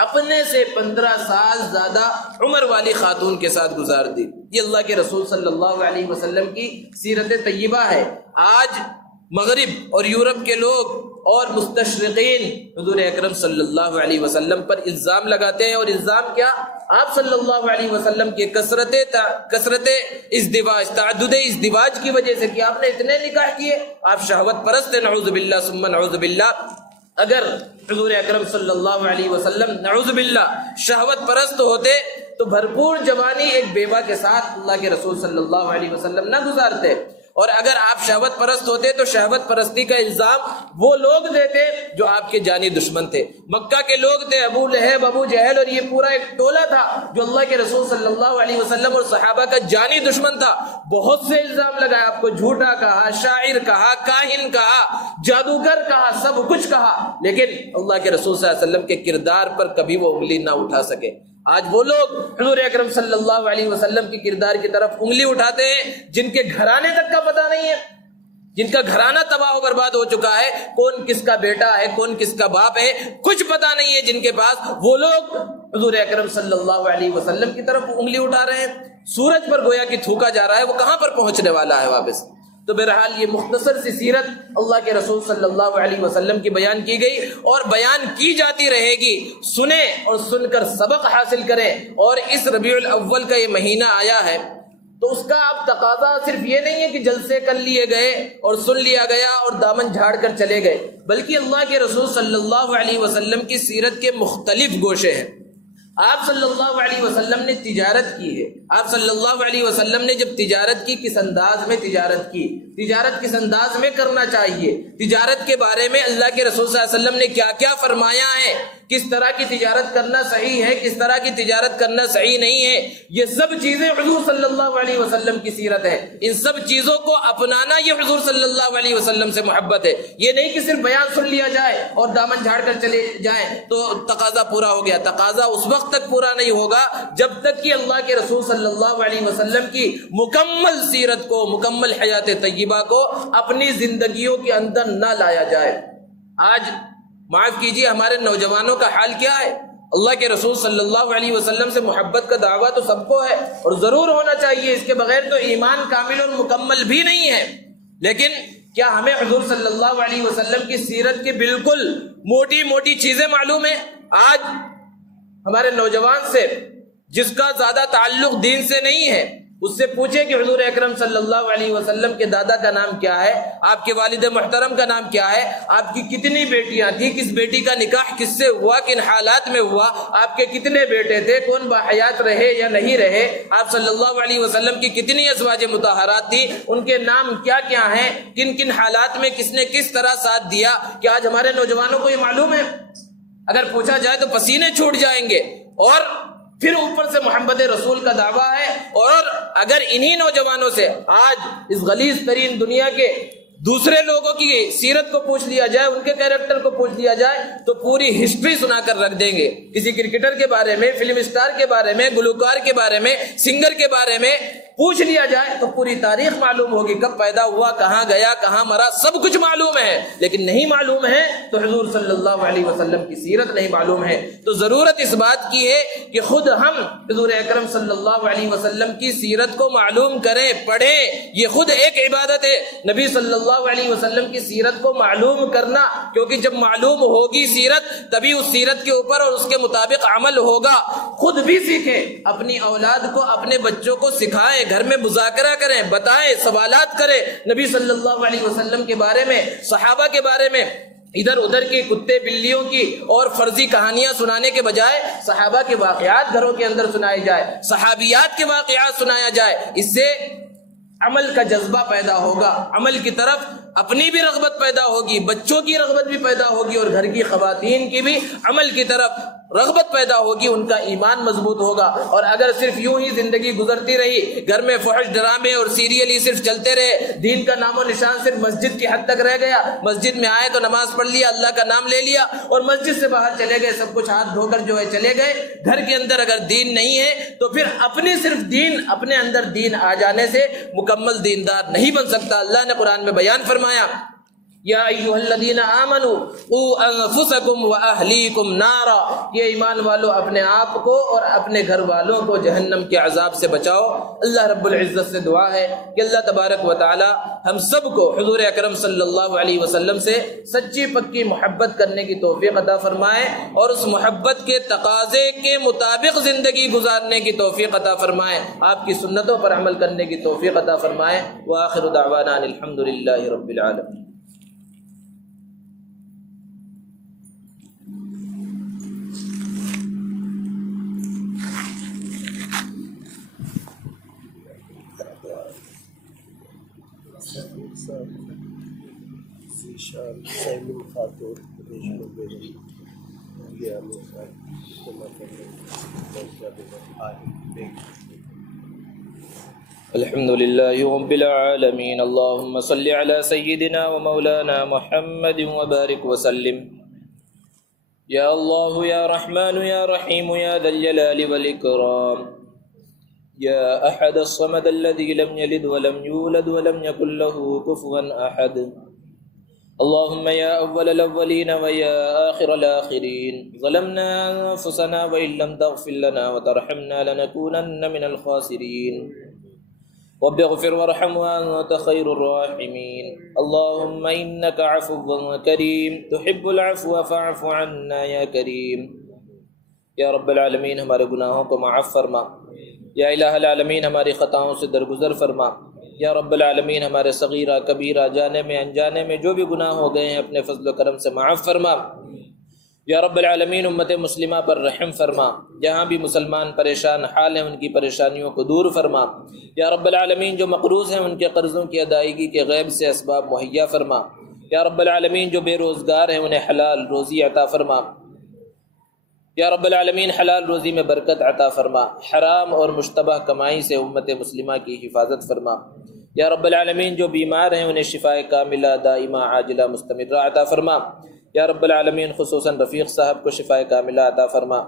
اپنے سے 15 سال زیادہ عمر والی خاتون کے ساتھ گزار دی۔ یہ اللہ کے رسول صلی اللہ علیہ وسلم کی سیرت طیبہ ہے۔ آج مغرب اور یورپ کے لوگ اور مستشرقین حضور اکرم صلی اللہ علیہ وسلم پر الزام لگاتے ہیں، اور الزام کیا؟ آپ صلی اللہ علیہ وسلم کی کثرت ازدواج، تعدد ازدواج کی وجہ سے کہ آپ نے اتنے نکاح کیے، آپ شہوت پرست ہیں، نعوذ باللہ ثم نعوذ باللہ۔ اگر حضور اکرم صلی اللہ علیہ وسلم نعوذ باللہ شہوت پرست ہوتے تو بھرپور جوانی ایک بیوہ کے ساتھ اللہ کے رسول صلی اللہ علیہ وسلم نہ گزارتے، اور اگر آپ شہوت پرست ہوتے تو شہوت پرستی کا الزام وہ لوگ دیتے جو آپ کے جانی دشمن تھے۔ مکہ کے لوگ تھے، ابو لہب، ابو جہل، اور یہ پورا ایک ٹولہ تھا جو اللہ کے رسول صلی اللہ علیہ وسلم اور صحابہ کا جانی دشمن تھا۔ بہت سے الزام لگائے، آپ کو جھوٹا کہا، شاعر کہا، کاہن کہا، جادوگر کہا، سب کچھ کہا، لیکن اللہ کے رسول صلی اللہ علیہ وسلم کے کردار پر کبھی وہ انگلی نہ اٹھا سکے۔ آج وہ لوگ حضور اکرم صلی اللہ علیہ وسلم کی کردار کی طرف انگلی اٹھاتے ہیں جن کے گھرانے تک کا پتہ نہیں ہے، جن کا گھرانہ تباہ و برباد ہو چکا ہے، کون کس کا بیٹا ہے، کون کس کا باپ ہے، کچھ پتہ نہیں ہے جن کے پاس، وہ لوگ حضور اکرم صلی اللہ علیہ وسلم کی طرف انگلی اٹھا رہے ہیں۔ سورج پر گویا کہ تھوکا جا رہا ہے، وہ کہاں پر پہنچنے والا ہے واپس۔ تو بہرحال یہ مختصر سی سیرت اللہ کے رسول صلی اللہ علیہ وسلم کی بیان کی گئی اور بیان کی جاتی رہے گی۔ سنیں اور سن کر سبق حاصل کریں، اور اس ربیع الاول کا یہ مہینہ آیا ہے تو اس کا اب تقاضا صرف یہ نہیں ہے کہ جلسے کر لیے گئے اور سن لیا گیا اور دامن جھاڑ کر چلے گئے، بلکہ اللہ کے رسول صلی اللہ علیہ وسلم کی سیرت کے مختلف گوشے ہیں۔ آپ صلی اللہ علیہ وسلم نے تجارت کی ہے، آپ صلی اللہ علیہ وسلم نے جب تجارت کی کس انداز میں تجارت کی، تجارت کس انداز میں کرنا چاہیے، تجارت کے بارے میں اللہ کے رسول صلی اللہ علیہ وسلم نے کیا کیا فرمایا ہے، کس طرح کی تجارت کرنا صحیح ہے، کس طرح کی تجارت کرنا صحیح نہیں ہے، یہ سب چیزیں حضور صلی اللہ علیہ وسلم کی سیرت ہے۔ ان سب چیزوں کو اپنانا یہ حضور صلی اللہ علیہ وسلم سے محبت ہے۔ یہ نہیں کہ صرف بیان سن لیا جائے اور دامن جھاڑ کر چلے جائیں تو تقاضا پورا ہو گیا۔ تقاضا اس وقت تک پورا نہیں ہوگا جب تک کہ اللہ کے رسول صلی اللہ علیہ وسلم کی مکمل سیرت کو، مکمل حیات طیبہ کو اپنی زندگیوں کے اندر نہ لایا جائے۔ آج معاف کیجیے ہمارے نوجوانوں کا حال کیا ہے؟ اللہ کے رسول صلی اللہ علیہ وسلم سے محبت کا دعویٰ تو سب کو ہے اور ضرور ہونا چاہیے، اس کے بغیر تو ایمان کامل اور مکمل بھی نہیں ہے، لیکن کیا ہمیں حضور صلی اللہ علیہ وسلم کی سیرت کی بالکل موٹی موٹی چیزیں معلوم ہیں؟ آج ہمارے نوجوان سے جس کا زیادہ تعلق دین سے نہیں ہے اس سے پوچھیں کہ حضور اکرم صلی اللہ علیہ وسلم کے دادا کا نام کیا ہے، آپ کے والد محترم کا نام کیا ہے، آپ کی کتنی بیٹیاں تھیں، کس بیٹی کا نکاح کس سے ہوا، کن حالات میں ہوا، آپ کے کتنے بیٹے تھے، کون باحیات رہے یا نہیں رہے، آپ صلی اللہ علیہ وسلم کی کتنی ازواج مطہرات تھیں، ان کے نام کیا کیا ہیں، کن کن حالات میں کس نے کس طرح ساتھ دیا۔ کیا آج ہمارے نوجوانوں کو یہ معلوم ہے؟ اگر پوچھا جائے تو پسینے چھوٹ جائیں گے، اور پھر اوپر سے محمد رسول کا دعویٰ ہے۔ اور اگر انہی نوجوانوں سے آج اس غلیظ ترین دنیا کے دوسرے لوگوں کی سیرت کو پوچھ لیا جائے، ان کے کیریکٹر کو پوچھ لیا جائے تو پوری ہسٹری سنا کر رکھ دیں گے، کسی کرکٹر کے بارے میں، فلم اسٹار کے بارے میں، گلوکار کے بارے میں، سنگر کے بارے میں پوچھ لیا جائے تو پوری تاریخ معلوم ہوگی، کب پیدا ہوا، کہاں گیا، کہاں مرا، سب کچھ معلوم ہے، لیکن نہیں معلوم ہے تو حضور صلی اللہ علیہ وسلم کی سیرت نہیں معلوم ہے۔ تو ضرورت اس بات کی ہے کہ خود ہم حضور اکرم صلی اللہ علیہ وسلم کی سیرت کو معلوم کریں، پڑھیں، یہ خود ایک عبادت ہے نبی صلی اللہ علیہ وسلم کی سیرت کو معلوم کرنا، کیونکہ جب معلوم ہوگی سیرت تبھی اس سیرت کے اوپر اور اس کے مطابق عمل ہوگا۔ خود بھی سیکھیں، اپنی اولاد کو، اپنے بچوں کو سکھائیں، گھر میں مذاکرہ کریں، بتائیں، سوالات کریں نبی صلی اللہ علیہ وسلم کے بارے میں، صحابہ کے بارے میں۔ ادھر ادھر کی کتے بلیوں کی اور فرضی کہانیاں سنانے کے بجائے صحابہ کے واقعات گھروں کے اندر سنائے جائے، صحابیات کے واقعات سنایا جائے، اس سے عمل کا جذبہ پیدا ہوگا، عمل کی طرف اپنی بھی رغبت پیدا ہوگی، بچوں کی رغبت بھی پیدا ہوگی، اور گھر کی خواتین کی بھی عمل کی طرف رغبت پیدا ہوگی، ان کا ایمان مضبوط ہوگا۔ اور اگر صرف یوں ہی زندگی گزرتی رہی، گھر میں فحش ڈرامے اور سیریل ہی صرف چلتے رہے، دین کا نام و نشان صرف مسجد کی حد تک رہ گیا، مسجد میں آئے تو نماز پڑھ لیا، اللہ کا نام لے لیا، اور مسجد سے باہر چلے گئے، سب کچھ ہاتھ دھو کر جو ہے چلے گئے، گھر کے اندر اگر دین نہیں ہے تو پھر اپنے اندر دین آ جانے سے مکمل دیندار نہیں بن سکتا۔ اللہ نے قرآن میں بیان فرمایا، یا ایھا الذین آمنوا قوا انفسکم واہلیکم نارا، یہ ایمان والو اپنے آپ کو اور اپنے گھر والوں کو جہنم کے عذاب سے بچاؤ۔ اللہ رب العزت سے دعا ہے کہ اللہ تبارک و تعالی ہم سب کو حضور اکرم صلی اللہ علیہ وسلم سے سچی پکی محبت کرنے کی توفیق عطا فرمائے، اور اس محبت کے تقاضے کے مطابق زندگی گزارنے کی توفیق عطا فرمائے، آپ کی سنتوں پر عمل کرنے کی توفیق عطا فرمائے۔ وآخر دعوانا ان الحمدللہ رب العالمین۔ الحمد للہ رب العالمین، اللہم صل علی سیدنا و مولانا محمد وبارک وسلم۔ یا اللہ یا رحمن یا رحیم یا ذا الجلال والاکرام، یا احد الصمد الذی لم یلد ولم یولد ولم یکن له کفوا احد، اللهم يا أول الأولين ويا آخر الآخرين، ظلمنا أنفسنا وإن لم تغفر لنا وترحمنا لنكونن من الخاسرين، رب اغفر وارحم وأنت خير الراحمين، اللهم إنك عفو كريم تحب العفو فاعف عنا يا كريم۔ یا رب العالمین ہمارے گناہوں کو معاف فرما، یا الہ العالمین ہماری خطاؤں سے درگزر فرما، یا رب العالمین ہمارے صغیرہ کبیرہ جانے میں انجانے میں جو بھی گناہ ہو گئے ہیں اپنے فضل و کرم سے معاف فرما۔ یا رب العالمین امت مسلمہ پر رحم فرما، جہاں بھی مسلمان پریشان حال ہیں ان کی پریشانیوں کو دور فرما۔ یا رب العالمین جو مقروض ہیں ان کے قرضوں کی ادائیگی کے غیب سے اسباب مہیا فرما۔ یا رب العالمین جو بے روزگار ہیں انہیں حلال روزی عطا فرما۔ یا رب العالمین حلال روزی میں برکت عطا فرما، حرام اور مشتبہ کمائی سے امت مسلمہ کی حفاظت فرما۔ یا رب العالمین جو بیمار ہیں انہیں شفاء کاملہ دائمہ عاجلہ مستمرہ عطا فرما۔ یا رب العالمین خصوصاً رفیق صاحب کو شفاء کاملہ عطا فرما،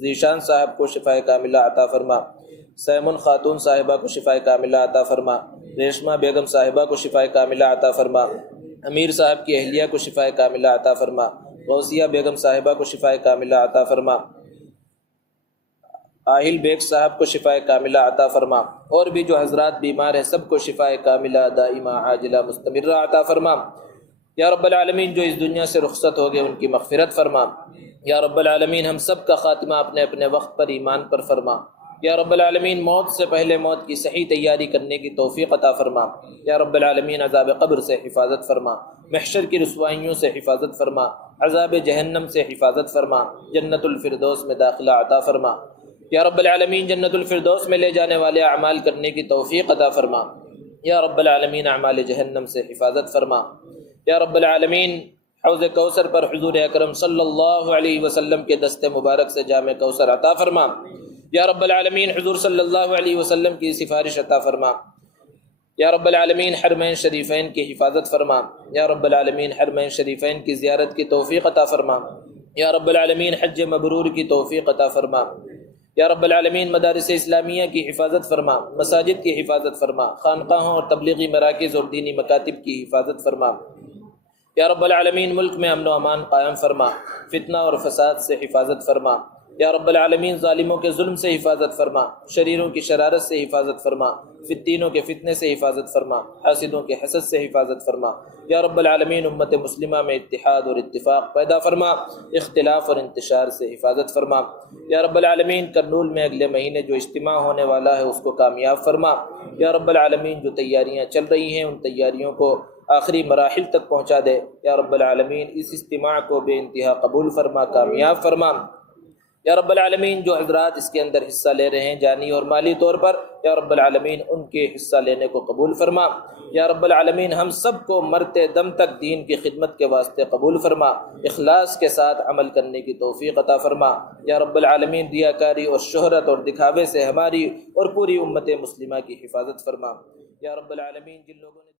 ذیشان صاحب کو شفاء کاملہ عطا فرما، سیمن خاتون صاحبہ کو شفاء کاملہ عطا فرما، ریشمہ بیگم صاحبہ کو شفاء کاملہ عطا فرما، امیر صاحب کی اہلیہ کو شفاء کاملہ عطا فرما، غوثیہ بیگم صاحبہ کو شفاء کاملہ عطا فرما، آہل بیگ صاحب کو شفاء کاملہ عطا فرما، اور بھی جو حضرات بیمار ہیں سب کو شفاء کاملہ دائمہ عاجلہ مستمرہ عطا فرما۔ یا رب العالمین جو اس دنیا سے رخصت ہو گئے ان کی مغفرت فرما۔ یا رب العالمین ہم سب کا خاتمہ اپنے اپنے وقت پر ایمان پر فرما۔ یا رب العالمین موت سے پہلے موت کی صحیح تیاری کرنے کی توفیق عطا فرما۔ یا رب العالمین عذاب قبر سے حفاظت فرما، محشر کی رسوائیوں سے حفاظت فرما، عذاب جہنم سے حفاظت فرما، جنت الفردوس میں داخلہ عطا فرما۔ یا رب العالمین جنت الفردوس میں لے جانے والے اعمال کرنے کی توفیق عطا فرما۔ یا رب العالمین اعمال جہنم سے حفاظت فرما۔ یا رب العالمین حوض کوثر پر حضور اکرم صلی اللہ علیہ وسلم کے دست مبارک سے جام کوثر عطا فرما۔ یا رب العالمین حضور صلی اللہ علیہ وسلم کی سفارش عطا فرما۔ یا رب العالمین حرمین شریفین کی حفاظت فرما۔ یا رب العالمین حرمین شریفین کی زیارت کی توفیق عطا فرما۔ یا رب العالمین حج مبرور کی توفیق عطا فرما۔ یا رب العالمین مدارس اسلامیہ کی حفاظت فرما، مساجد کی حفاظت فرما، خانقاہوں اور تبلیغی مراکز اور دینی مکاتب کی حفاظت فرما۔ یا رب العالمین ملک میں امن و امان قائم فرما، فتنہ اور فساد سے حفاظت فرما۔ یا رب العالمین ظالموں کے ظلم سے حفاظت فرما، شریروں کی شرارت سے حفاظت فرما، فتینوں کے فتنے سے حفاظت فرما، حاسدوں کے حسد سے حفاظت فرما۔ یا رب العالمین امت مسلمہ میں اتحاد اور اتفاق پیدا فرما، اختلاف اور انتشار سے حفاظت فرما۔ یا رب العالمین کرنول میں اگلے مہینے جو اجتماع ہونے والا ہے اس کو کامیاب فرما۔ یا رب العالمین جو تیاریاں چل رہی ہیں ان تیاریوں کو آخری مراحل تک پہنچا دے۔ یا رب العالمین اس اجتماع کو بے انتہا قبول فرما، کامیاب فرما۔ یا رب العالمین جو حضرات اس کے اندر حصہ لے رہے ہیں جانی اور مالی طور پر، یا رب العالمین ان کے حصہ لینے کو قبول فرما۔ یا رب العالمین ہم سب کو مرتے دم تک دین کی خدمت کے واسطے قبول فرما، اخلاص کے ساتھ عمل کرنے کی توفیق عطا فرما۔ یا رب العالمین ریاکاری اور شہرت اور دکھاوے سے ہماری اور پوری امت مسلمہ کی حفاظت فرما۔ یا رب العالمین جن لوگوں نے